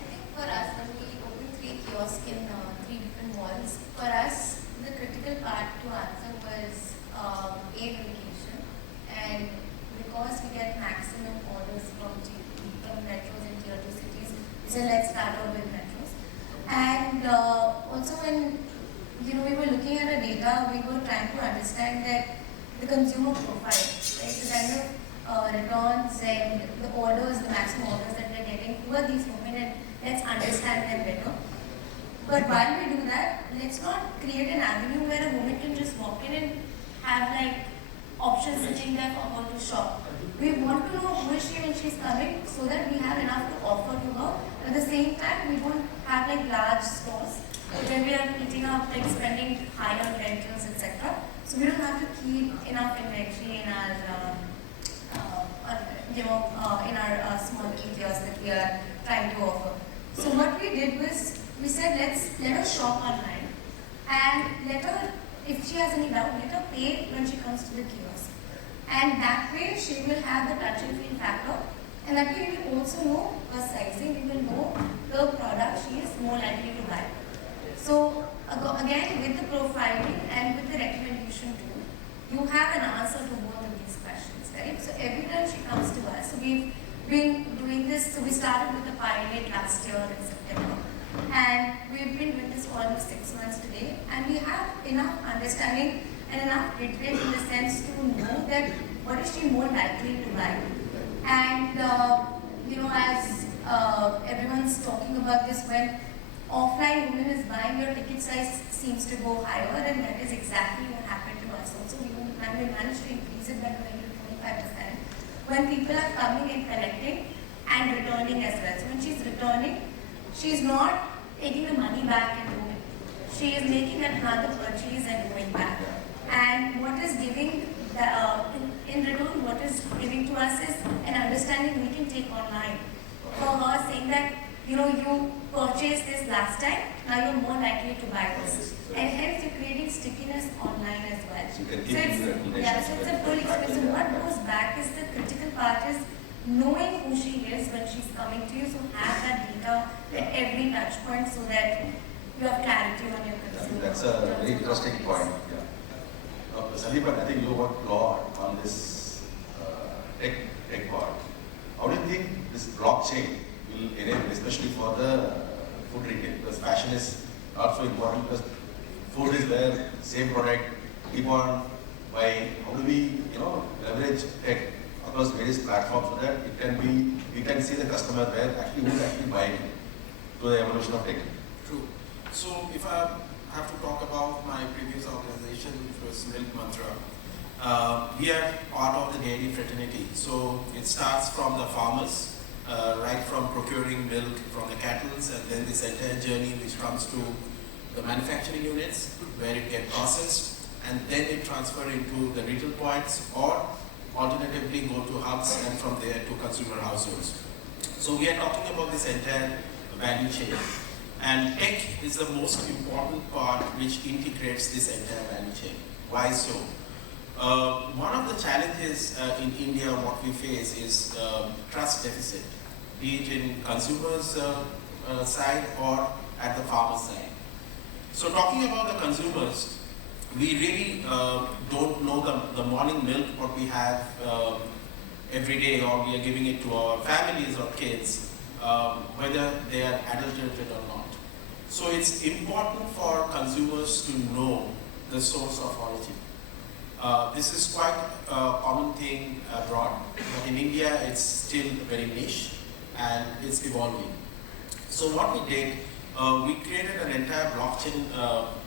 think for us, when we open 3 kiosks in 3 different malls, for us, the critical part to answer was location. And because we get maximum orders from metros and tier 2 cities, so let's start out with metros. And also when we were looking at the data, we were trying to understand that the consumer profile, right? The kind of returns and the orders, the maximum orders that we're getting, who are these women, and let's understand them better. But while we do that, let's not create an avenue where a woman can just walk in and have like options sitting there for her to shop. We want to know who is she when she's coming so that we have enough to offer to her. At the same time, we don't have like large stores where we are eating up, like spending higher rentals, etc. So we don't have to keep enough inventory in our in our small kiosks that we are trying to offer. So what we did was, we said let her shop online and let her, if she has any doubt, let her pay when she comes to the kiosk. And that way she will have the touch and feel factor, and that way we will also know her sizing, we will know the product she is more likely to buy. So again, with the profiling and with the recommendation tool, you have an answer to both of these questions, right? So every time she comes to us, so we've been doing this, so we started with the pilot last year in September. And we've been doing this for almost 6 months today, and we have enough understanding and enough data in the sense to know that what is she more likely to buy. And as everyone's talking about this, when offline woman is buying, your ticket size seems to go higher, and that is exactly what happened to us. Also, we managed to increase it by 20 to 25% when people are coming and collecting and returning as well. So when she's returning, she's not taking the money back and going. She is making another purchase and going back. And what is giving, in return, what is giving to us is an understanding we can take online. For her saying that, you purchased this last time, now you're more likely to buy this. And hence you're creating stickiness online as well. So it's a full experience. So what goes back is the critical part is knowing who she is when she's coming to you, so have that data at every touch point so that you have clarity on your consumer. That's a very interesting point. Yeah. Sandipan, I think you worked a lot on this tech part. How do you think this blockchain will enable, especially for the food retail? Because fashion is not so important because food is there, same product, keep on buying. How do we, leverage tech across various platforms so that it can be, we can see the customer where actually who is actually buying to the evolution of tech? True. So if I have to talk about my previous organization, which was Milk Mantra, we are part of the dairy fraternity. So it starts from the farmers, right from procuring milk from the cattle, and then this entire journey which comes to the manufacturing units where it gets processed, and then it transferred into the retail points, or alternatively go to hubs and from there to consumer households. So we are talking about this entire value chain. And tech is the most important part which integrates this entire value chain. Why so? One of the challenges in India, what we face is trust deficit, be it in consumers' side or at the farmer side. So talking about the consumers, we really don't know the morning milk what we have every day, or we are giving it to our families or kids, whether they are adulterated or not. So it's important for consumers to know the source of origin. This is quite a common thing abroad, but in India it's still very niche and it's evolving. So what we did, we created an entire blockchain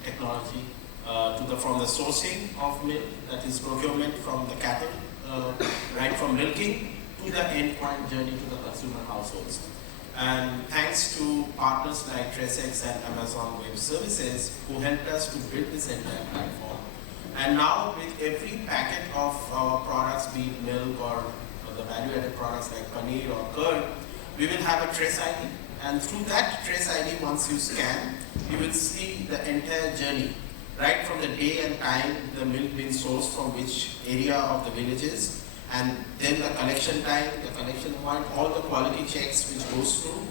technology from the sourcing of milk, that is procurement from the cattle, right from milking to the end point journey to the consumer households. And thanks to partners like TraceX and Amazon Web Services who helped us to build this entire platform. And now with every packet of our products, be it milk or the value-added products like paneer or curd, we will have a trace ID. And through that trace ID, once you scan, you will see the entire journey, right from the day and time the milk being sourced from which area of the villages, and then the collection time, the collection point, all the quality checks which goes through,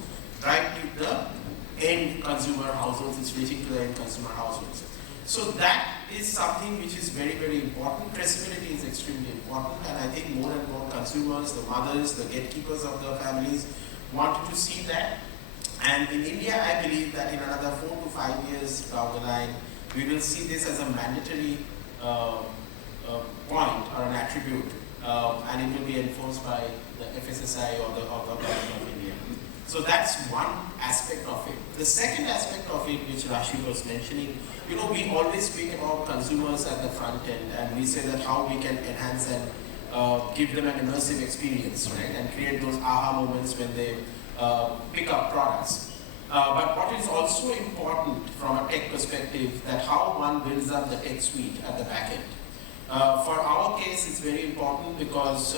right to the end consumer households, it's reaching to the end consumer households. So that is something which is very, very important. Traceability is extremely important, and I think more and more consumers, the mothers, the gatekeepers of the families wanted to see that. And in India, I believe that in another 4 to 5 years down the line, we will see this as a mandatory point or an attribute, and it will be enforced by the FSSAI or the government of India. So that's one aspect of it. The second aspect of it, which Rashi was mentioning, we always speak about consumers at the front end, and we say that how we can enhance and give them an immersive experience, right, and create those aha moments when they pick up products. But what is also important from a tech perspective, that how one builds up the tech suite at the back end. For our case, it's very important because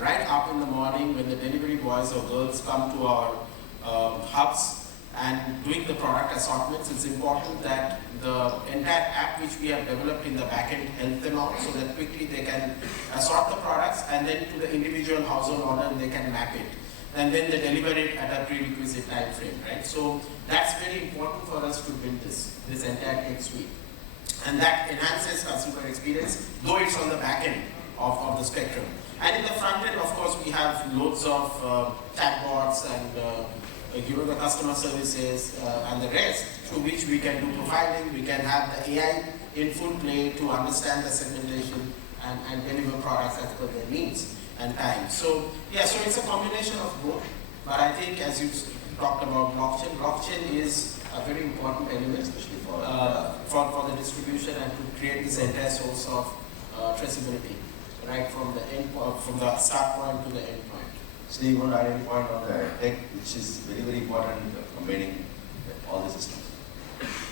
right up in the morning when the delivery boys or girls come to our hubs and doing the product assortments, it's important that the entire app which we have developed in the back end help them out so that quickly they can assort the products, and then to the individual household order they can map it. And then they deliver it at a prerequisite time frame, right? So that's very important for us to build this entire tech suite. And that enhances consumer experience, though it's on the back end of the spectrum. And in the front end, of course, we have loads of chatbots and the customer services and the rest, through which we can do profiling, we can have the AI in full play to understand the segmentation and deliver products as per their needs and time. So yeah, so it's a combination of both. But I think as you talked about blockchain is a very important element, especially for the distribution and to create this entire source of traceability, right from the end from the start point to the end point. So you want to add any point on the tech, which is very, very important, combining all the systems?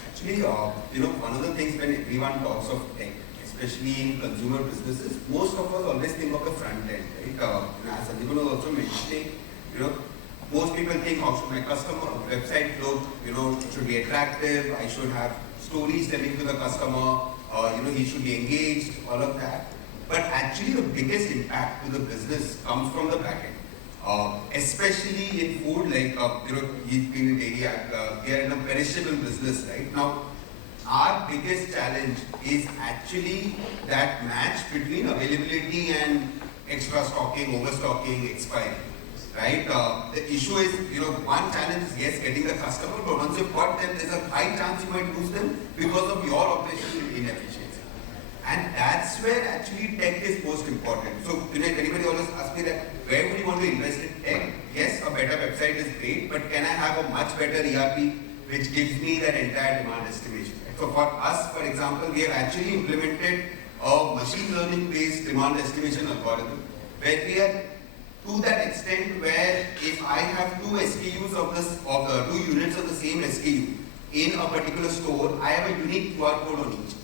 Actually, one of the things when everyone talks of tech, especially in consumer businesses, most of us always think of the front end, right? As Sandipan was also mentioning, most people think, how should my customer website look? It should be attractive. I should have stories telling to the customer. He should be engaged. All of that. But actually, the biggest impact to the business comes from the back end. Especially in food, like you've been in dairy, we are in a perishable business right now. Our biggest challenge is actually that match between availability and extra stocking, overstocking, expiry. Right? The issue is, one challenge is yes, getting the customer, but once you've got them, there's a high chance you might lose them because of your operational inefficiency. And that's where actually tech is most important. So, if anybody always asks me that, where would you want to invest in tech? Yes, a better website is great, but can I have a much better ERP which gives me that entire demand estimation? So for us, for example, we have actually implemented a machine learning based demand estimation algorithm where we are to that extent where if I have 2 SKUs of 2 units of the same SKU in a particular store, I have a unique QR code on each.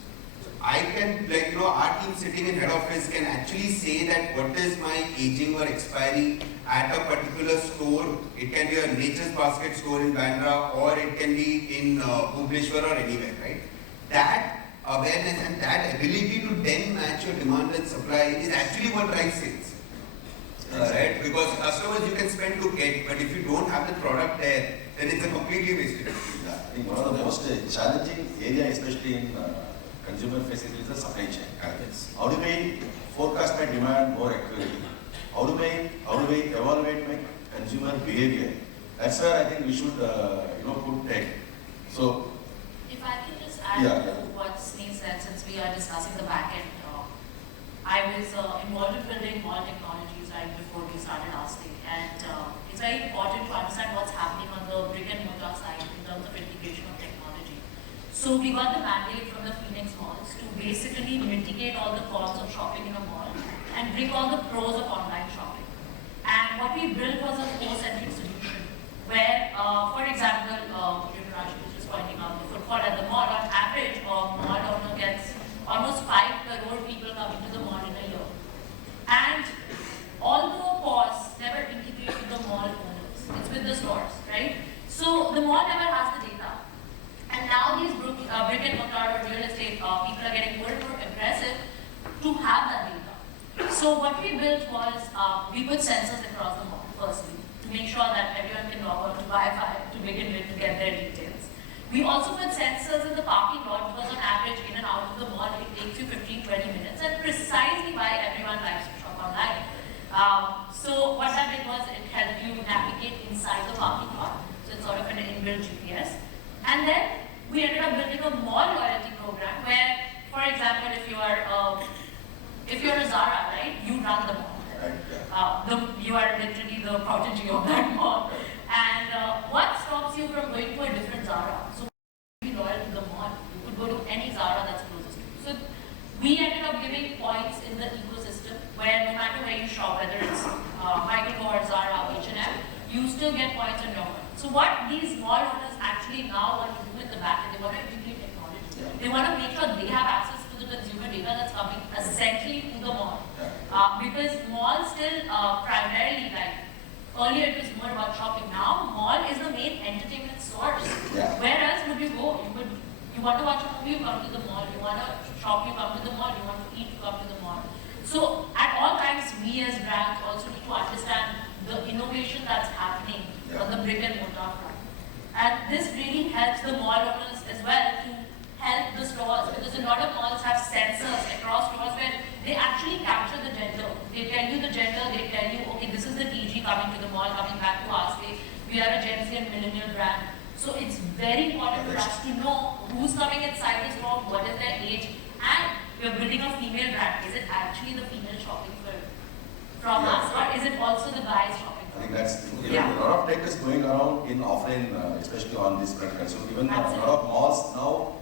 I can, our team sitting in head office can actually say that what is my aging or expiry at a particular store. It can be a Nature's Basket store in Bandra, or it can be in Bhubaneswar or anywhere, right? That awareness and that ability to then match your demand and supply is actually what drives sales. Right? Because customers you can spend to get, but if you don't have the product there, then it's a completely wasted. Yeah, I think one of the most challenging area, especially in consumer facing, is the supply chain. Yes. How do we forecast my demand more accurately? How do we evaluate my consumer behavior? That's where I think we should put tech. So If I can just add to what Sneh said, since we are discussing the back end, I was involved in building mall technologies right before we started aastey, and it's very important to understand what's happening on the brick and mortar side in terms of integration of technology. So we got the mandate from the Phoenix malls to basically mitigate all the cons of shopping in a mall and bring all the pros of online shopping. And what we built was a four-centric solution where, for example, Rashi was just pointing out the footfall at the mall. On average, a mall owner gets almost 5 crore people coming to the mall in a year. And although POS never integrates with the mall owners, it's with the stores, right? So the mall never has the data. And now these brick and mortar real estate people are getting more and more aggressive to have that data. So what we built was, we put sensors across the mall, firstly, to make sure that everyone can log on to Wi-Fi to begin with to get their details. We also put sensors in the parking lot because on average, in and out of the mall, it takes you 15-20 minutes, and precisely why everyone likes to shop online. So what that did was it helped you navigate inside the parking lot, so it's sort of an inbuilt GPS. And then we ended up building a mall loyalty program where, for example, if you're a Zara, right, you run the mall. You are literally the protege of that mall. And what stops you from going to a different Zara? So be loyal to the mall. You could go to any Zara that's closest to you. So we ended up giving points in the ecosystem where no matter where you shop, whether it's Michael Kors, Zara, H&M, you still get points on your money. So what these mall owners actually now want to do in the back end, they want to integrate technology. They want to make sure they have access to the consumer data that's coming essentially to the mall. Because malls still primarily, like earlier it was more about shopping. Now mall is the main entertainment source. Where else would you go? You want to watch a movie, you come to the mall. You want to shop, you come to the mall. You want to eat, you come to the mall. So at all times, we as brands also need to understand the innovation that's happening on the brick and mortar front. And this really helps the mall owners as well to help the stores, because a lot of malls have sensors across stores where they actually capture the gender. They tell you the gender, they tell you, okay, this is the TG coming to the mall, coming back to aastey. We are a Gen Z and millennial brand. So it's very important for us to know who's coming inside the store, what is their age, and we're building a female brand. Is it actually the female shopping from us, or is it also the guys shopping? I think that's, a lot of tech is going around in offline, especially on this front. So even a lot of malls now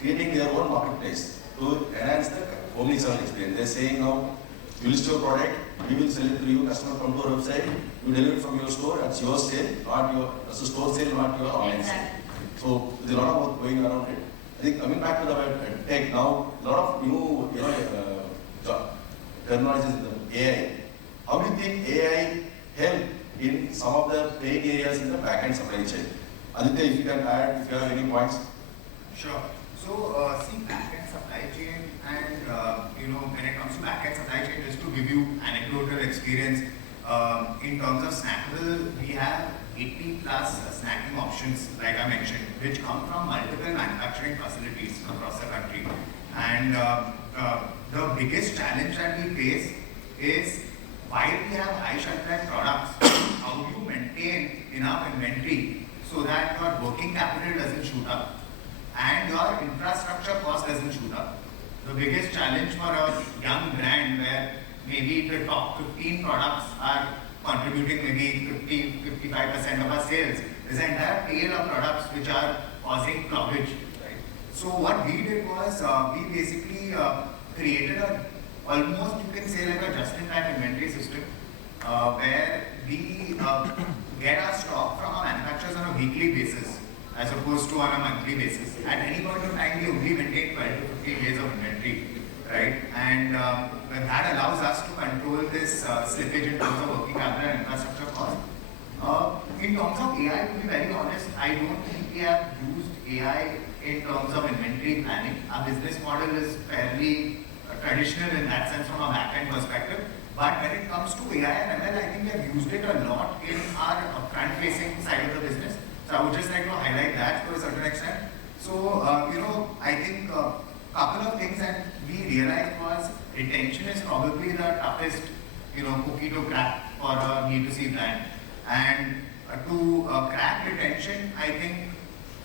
creating their own marketplace to enhance the omni-channel experience. They're saying now, you list your product, we will sell it to you, customer come to our website, you deliver it from your store, that's your sale, not your, that's a store sale, not your online sale. So there's a lot of work going around it. I think coming back to the tech now, a lot of new terminologies in the AI. How do you think AI help in some of the pain areas in the back-end supply chain? Aditya, if you can add, if you have any points. Sure. So, see, back-end supply chain and, when it comes to back-end supply chain, just to give you anecdotal experience, in terms of Snackible, we have 80 plus snacking options, like I mentioned, which come from multiple manufacturing facilities across the country. And the biggest challenge that we face is, while we have high shelf life products, how do you maintain enough inventory so that your working capital doesn't shoot up and your infrastructure cost doesn't shoot up? The biggest challenge for a young brand where maybe the top 15 products are contributing maybe 50-55% of our sales is the entire tail of products which are causing cloggage. Right? So what we did was we basically created a almost, you can say, like a just-in-time inventory system where we get our stock from our manufacturers on a weekly basis as opposed to on a monthly basis. At any point of time, we only maintain 12 to 15 days of inventory, right? And that allows us to control this slippage in terms of working capital and infrastructure cost. In terms of AI, to be very honest, I don't think we have used AI in terms of inventory planning. Our business model is fairly traditional in that sense from a back-end perspective. But when it comes to AI and ML, I think we have used it a lot in our front-facing side of the business. So I would just like to highlight that to a certain extent. So, I think a couple of things that we realized was retention is probably the toughest, cookie to crack for a D2C brand. And to crack retention, I think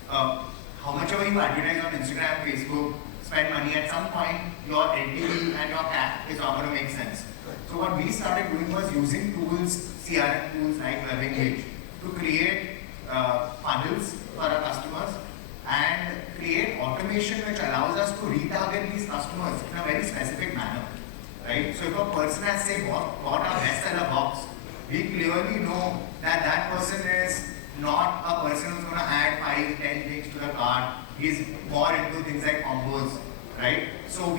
how much ever you advertise on Instagram, Facebook, spend money, at some point your LTV and your CAC is not going to make sense. So what we started doing was using tools, CRM tools like Reliance, to create funnels for our customers and create automation which allows us to retarget these customers in a very specific manner. Right? So if a person has, say, bought our bestseller box, we clearly know that that person is not a person who's going to add 5, 10 things to the cart. He's more into things like combos, right? So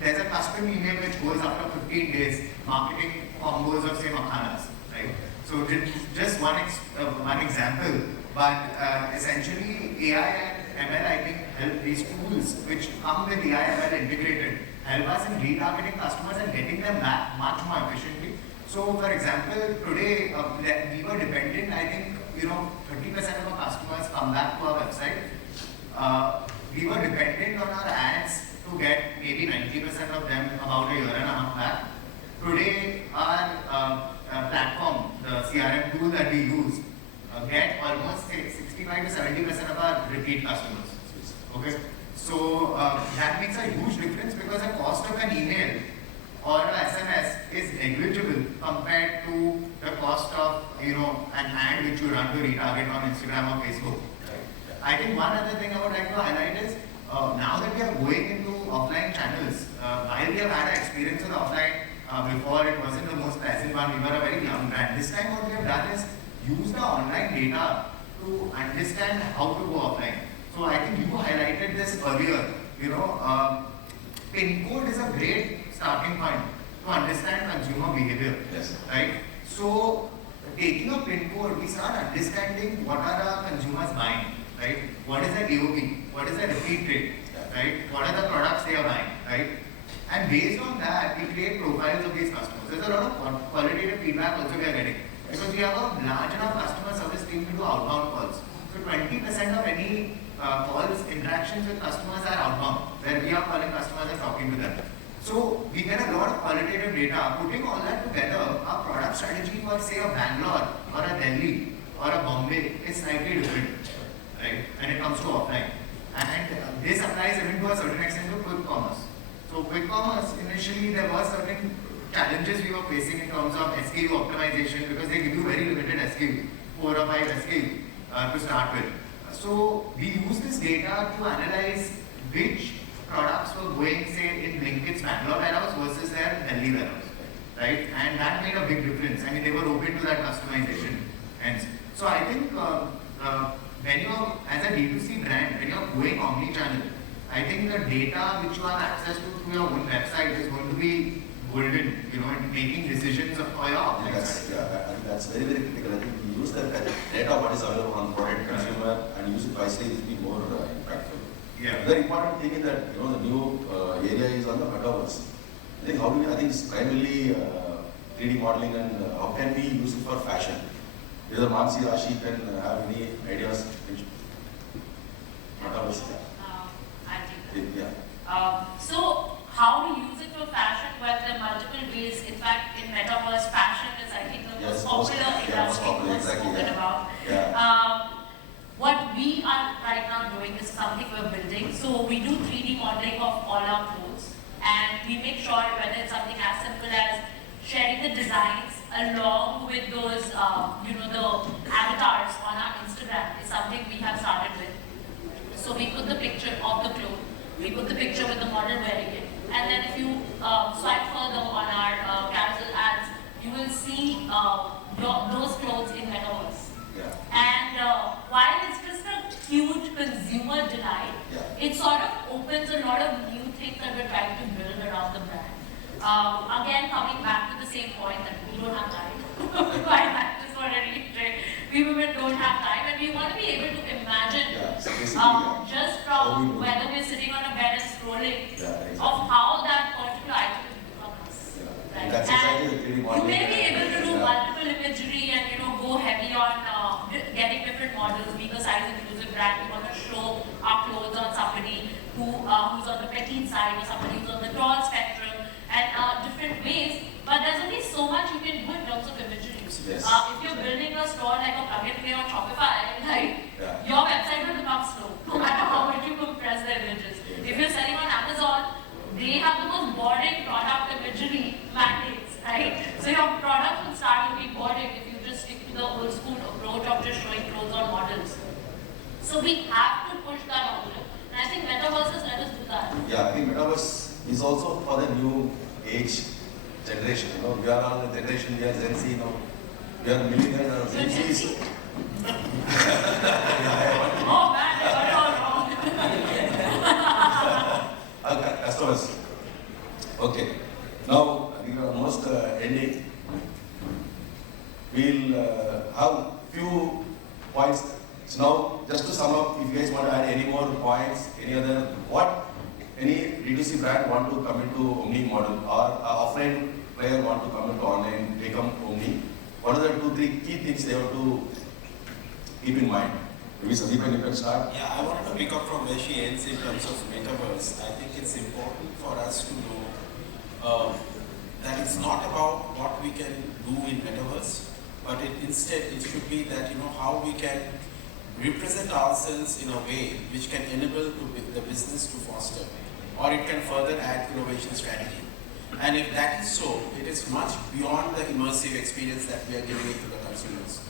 there's a custom email which goes after 15 days, marketing combos of say makhanas, right? So just one example, but essentially AI and ML I think help these tools which come with AI and ML integrated help us in retargeting customers and getting them back much more efficiently. So for example, today we were dependent, I think 30% of our customers come back to our website. We were dependent on our ads to get maybe 90% of them about a year and a half back. Today, our platform, the CRM tool that we use, get almost 65 to 70% of our repeat customers. Okay, so that makes a huge difference because the cost of an email or an SMS is negligible compared to the cost of an ad which you run to retarget on Instagram or Facebook. I think one other thing I would like to highlight is now that we are going into offline channels, while we have had an experience with offline before, it wasn't the most pleasant one. We were a very young brand. This time what we have done is use the online data to understand how to go offline. So I think you highlighted this earlier. PIN code is a great starting point to understand consumer behavior. Yes. Right? So taking a PIN code, we start understanding what are our consumers buying. Right? What is the AOV? What is the repeat rate? Right? What are the products they are buying? Right? And based on that, we create profiles of these customers. There's a lot of qualitative feedback also we are getting. Because we have a large enough customer service team to do outbound calls. So 20% of any calls, interactions with customers are outbound, where we are calling customers and talking to them. So we get a lot of qualitative data. Putting all that together, our product strategy for say a Bangalore or a Delhi or a Bombay is slightly different, right? When it comes to offline. And this applies even to a certain extent to quick commerce. So quick commerce, initially there were certain challenges we were facing in terms of SKU optimization because they give you very limited SKU, 4 or 5 SKU to start with. So we use this data to analyze which products were going, say, in Blinkit's Bangalore warehouse versus their Delhi warehouse, right? And that made a big difference. I mean, they were open to that customization. And so I think when you're, as a D2C brand, when you're going omni-channel, I think the data which you have access to through your own website is going to be golden, in making decisions for your offline. I think that's very, very critical. I think we use the data what is available on product consumer and use it wisely will be more impactful. Yeah. The important thing is that the new area is on the metaverse. I think it's primarily 3D modeling and how can we use it for fashion? Whether Mansi, Rashi can have any ideas which metaverse? So how to use it for fashion? Well, there are multiple ways. In fact, in Metaverse, fashion is, I think, the most popular industry most spoken about. What we are right now doing is something we're building. So we do 3D modeling of all our clothes, and we make sure whether it's something as simple as sharing the designs along with those, the avatars on our Instagram is something we have started with. So we put the picture of the clothes, we put the picture with the model wearing it, and then if you swipe further on our carousel ads, you will see those clothes in Metaverse. And while it's just a huge consumer delight, it sort of opens a lot of new things that we're trying to build around the brand. Again, coming back to the same point that we don't have time. I just want to reiterate, we women don't have time, and and we want to be able to imagine, Yeah, so basically, just How we from know. whether we're sitting on a bed and scrolling, Yeah, exactly. of how that particular item will become us. Yeah. Right? That's And exactly the 3D you modeling. may be able to do Yeah. multiple imagery and go heavy on getting different models, being a size inclusive brand. We want to show our clothes on somebody who's on the petite side or somebody who's on the tall spectrum and different ways. But there's only so much you can do in terms of imagery. Yes. If you're building a store like a plug-and-play on Shopify, right, Yeah. your website will become slow, no matter how much you compress the images. If you're selling on Amazon, they have the most boring product imagery mandates, right? So your product will start looking boring if you just stick to the old school approach of just showing clothes on models. So we have to push that envelope. And I think Metaverse has let us do that. Yeah, I think Metaverse is also for the new age generation. We are all the generation, we are Gen Z, we are millennials, Gen Z. Oh man, I got it all wrong. Okay, customers. Okay, now we are almost ending. We'll have few points. So now, just to sum up, if you guys want to add any more points, any D2C brand want to come into Omni model or offline player want to come into online, become Omni, what are the 2-3 key things they have to keep in mind? Maybe Sandipan, you can start. Yeah, I wanted to pick up from where she ends in terms of Metaverse. I think it's important for us to know that it's not about what we can do in Metaverse, but instead it should be that how we can represent ourselves in a way which can enable the business to foster, or it can further add innovation strategy. And if that is so, it is much beyond the immersive experience that we are giving it to the consumers.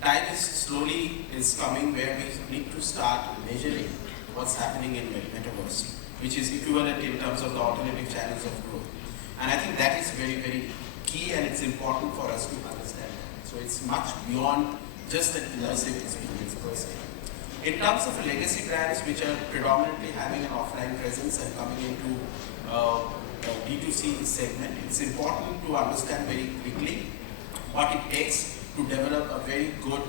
Time is slowly coming where we need to start measuring what's happening in Metaverse, which is equivalent in terms of the alternative channels of growth. And I think that is very, very key, and it's important for us to understand that. So it's much beyond just an immersive experience per se. In terms of legacy brands which are predominantly having an offline presence and coming into D2C segment, it's important to understand very quickly what it takes to develop a very good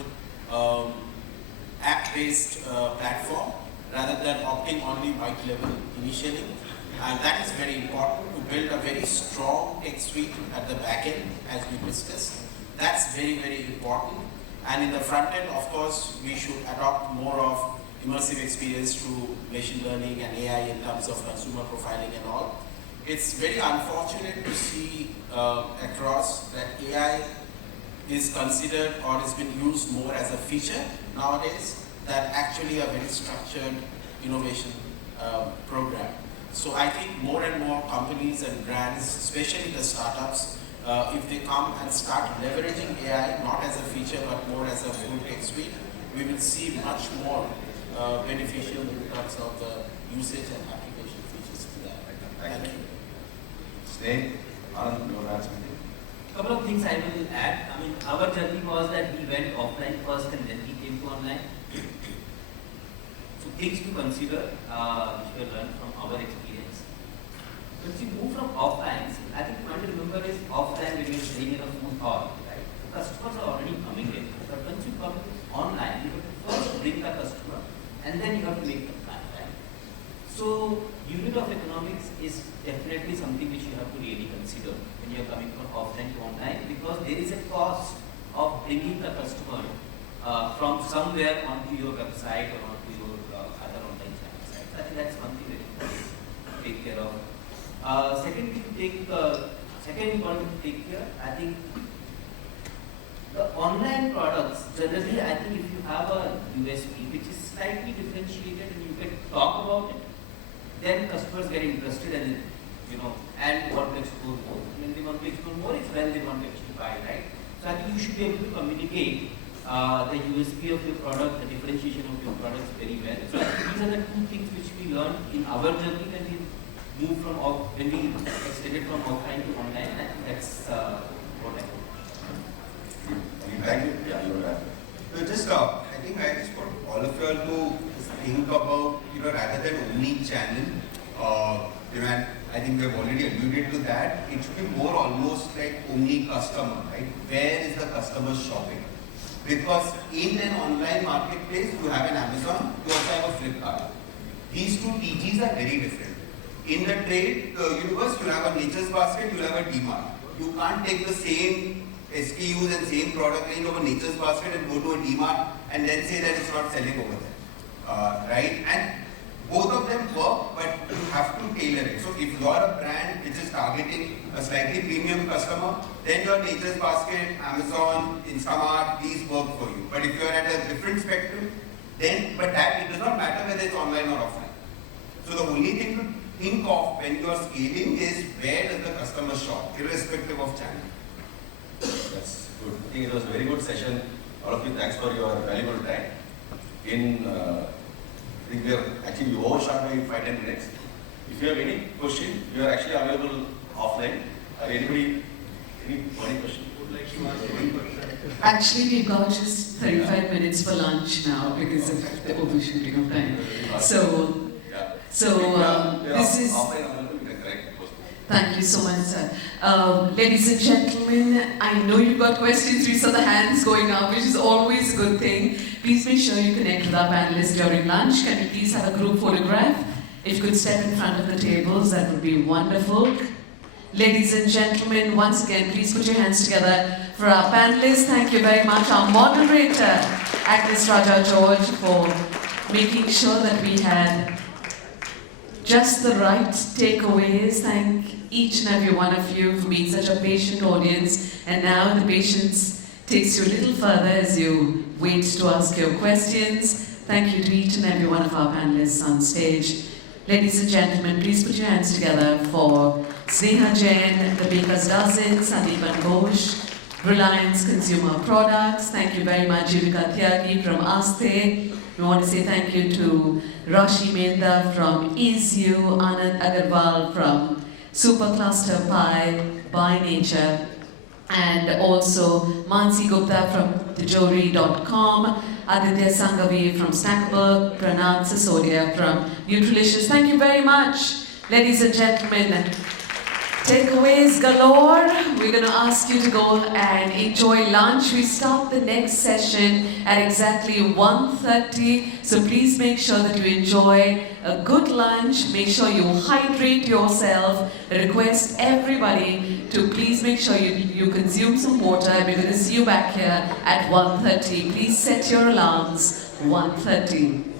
app-based platform rather than opting only white label initially. And that is very important to build a very strong tech suite at the back end, as we discussed. That's very, very important. And in the front end, of course, we should adopt more of immersive experience through machine learning and AI in terms of consumer profiling and all. It's very unfortunate to see across that AI is considered or has been used more as a feature nowadays than actually a very structured innovation program. So I think more and more companies and brands, especially the startups, if they come and start leveraging AI, not as a feature but more as a full tech suite, we will see much more beneficial in terms of the usage and application features to that. Thank you. Sneh, Anand, you want to add something? Couple of things I will add. I mean, our journey was that we went offline first and then we came to online. So things to consider, which we learned from our experience. Once you move from offline, I think one to remember is offline when you're selling in a food hall, right? The customers are already coming in. But once you come online, you have to first bring the customer and then you have to make the plan, right? So unit of economics is definitely something which you have to really consider when you are coming from offline to online, because there is a cost of bringing the customer from somewhere onto your website or onto your other online channels. Right? So I think that's one thing that you have to take care of. Second thing important to take care, I think the online products, generally I think if you have a USP which is slightly differentiated and you can talk about it, then customers get interested and and want to explore more. When they want to explore more, it's when they want to actually buy, right? So I think you should be able to communicate the USP of your product, the differentiation of your products very well. So I think these are the two things which we learned in our journey when we moved from when we extended from offline to online. And I think that's what I think. Thank you. Yeah, you want to add? So just, I think I just want all of you all to think about, rather than omni-channel, and I think we have already alluded to that, it should be more almost like omni-customer, right? Where is the customer shopping? Because in an online marketplace, you have an Amazon, you also have a Flipkart. These two TGs are very different. In the trade universe, you have a Nature's Basket, you have a DMart. You can't take the same SKUs and same product range of a Nature's Basket and go to a DMart and then say that it's not selling over there. Right? And both of them work, but you have to tailor it. So if you're a brand which is targeting a slightly premium customer, then your Nature's Basket, Amazon, Instamart, these work for you. But if you're at a different spectrum, then, it does not matter whether it's online or offline. So the only thing to think of when you're scaling is where does the customer shop, irrespective of channel. That's good. I think it was a very good session. All of you, thanks for your valuable time. I think we are actually overshot by 5-10 minutes. If you have any question, we are actually available offline. Any question? Would like to ask any question? Actually, we've got just 35 minutes for lunch now because of the overshooting of time. This is. Thank you so much, sir. Ladies and gentlemen, I know you've got questions. We saw the hands going up, which is always a good thing. Please make sure you connect with our panelists during lunch. Can we please have a group photograph? If you could step in front of the tables, that would be wonderful. Ladies and gentlemen, once again, please put your hands together for our panelists. Thank you very much. Our moderator, Agnes George, for making sure that we had just the right takeaways. Thank each and every one of you for being such a patient audience. And now the patience takes you a little further as you wait to ask your questions. Thank you to each and every one of our panelists on stage. Ladies and gentlemen, please put your hands together for Sneh, Jain, The Baker's Dozen, Sandipan, Ghosh, Reliance Consumer Products. Thank you very much, Jeevika Tyagi from aastey. We want to say thank you to Rashi, Menda from IS.U, Anand, Agarwal from Supercluster Pie by Nature, and also Mansi, Gupta from thejewelry.com, Aditya, Sanghavi from Snackable, Pranath, Sisodiya from Nutrilitius. Thank you very much, ladies and gentlemen. Takeaways galore. We're going to ask you to go and enjoy lunch. We start the next session at exactly 1:30. So please make sure that you enjoy a good lunch. Make sure you hydrate yourself. I request everybody to please make sure you consume some water. We're going to see you back here at 1:30. Please set your alarms. 1:30.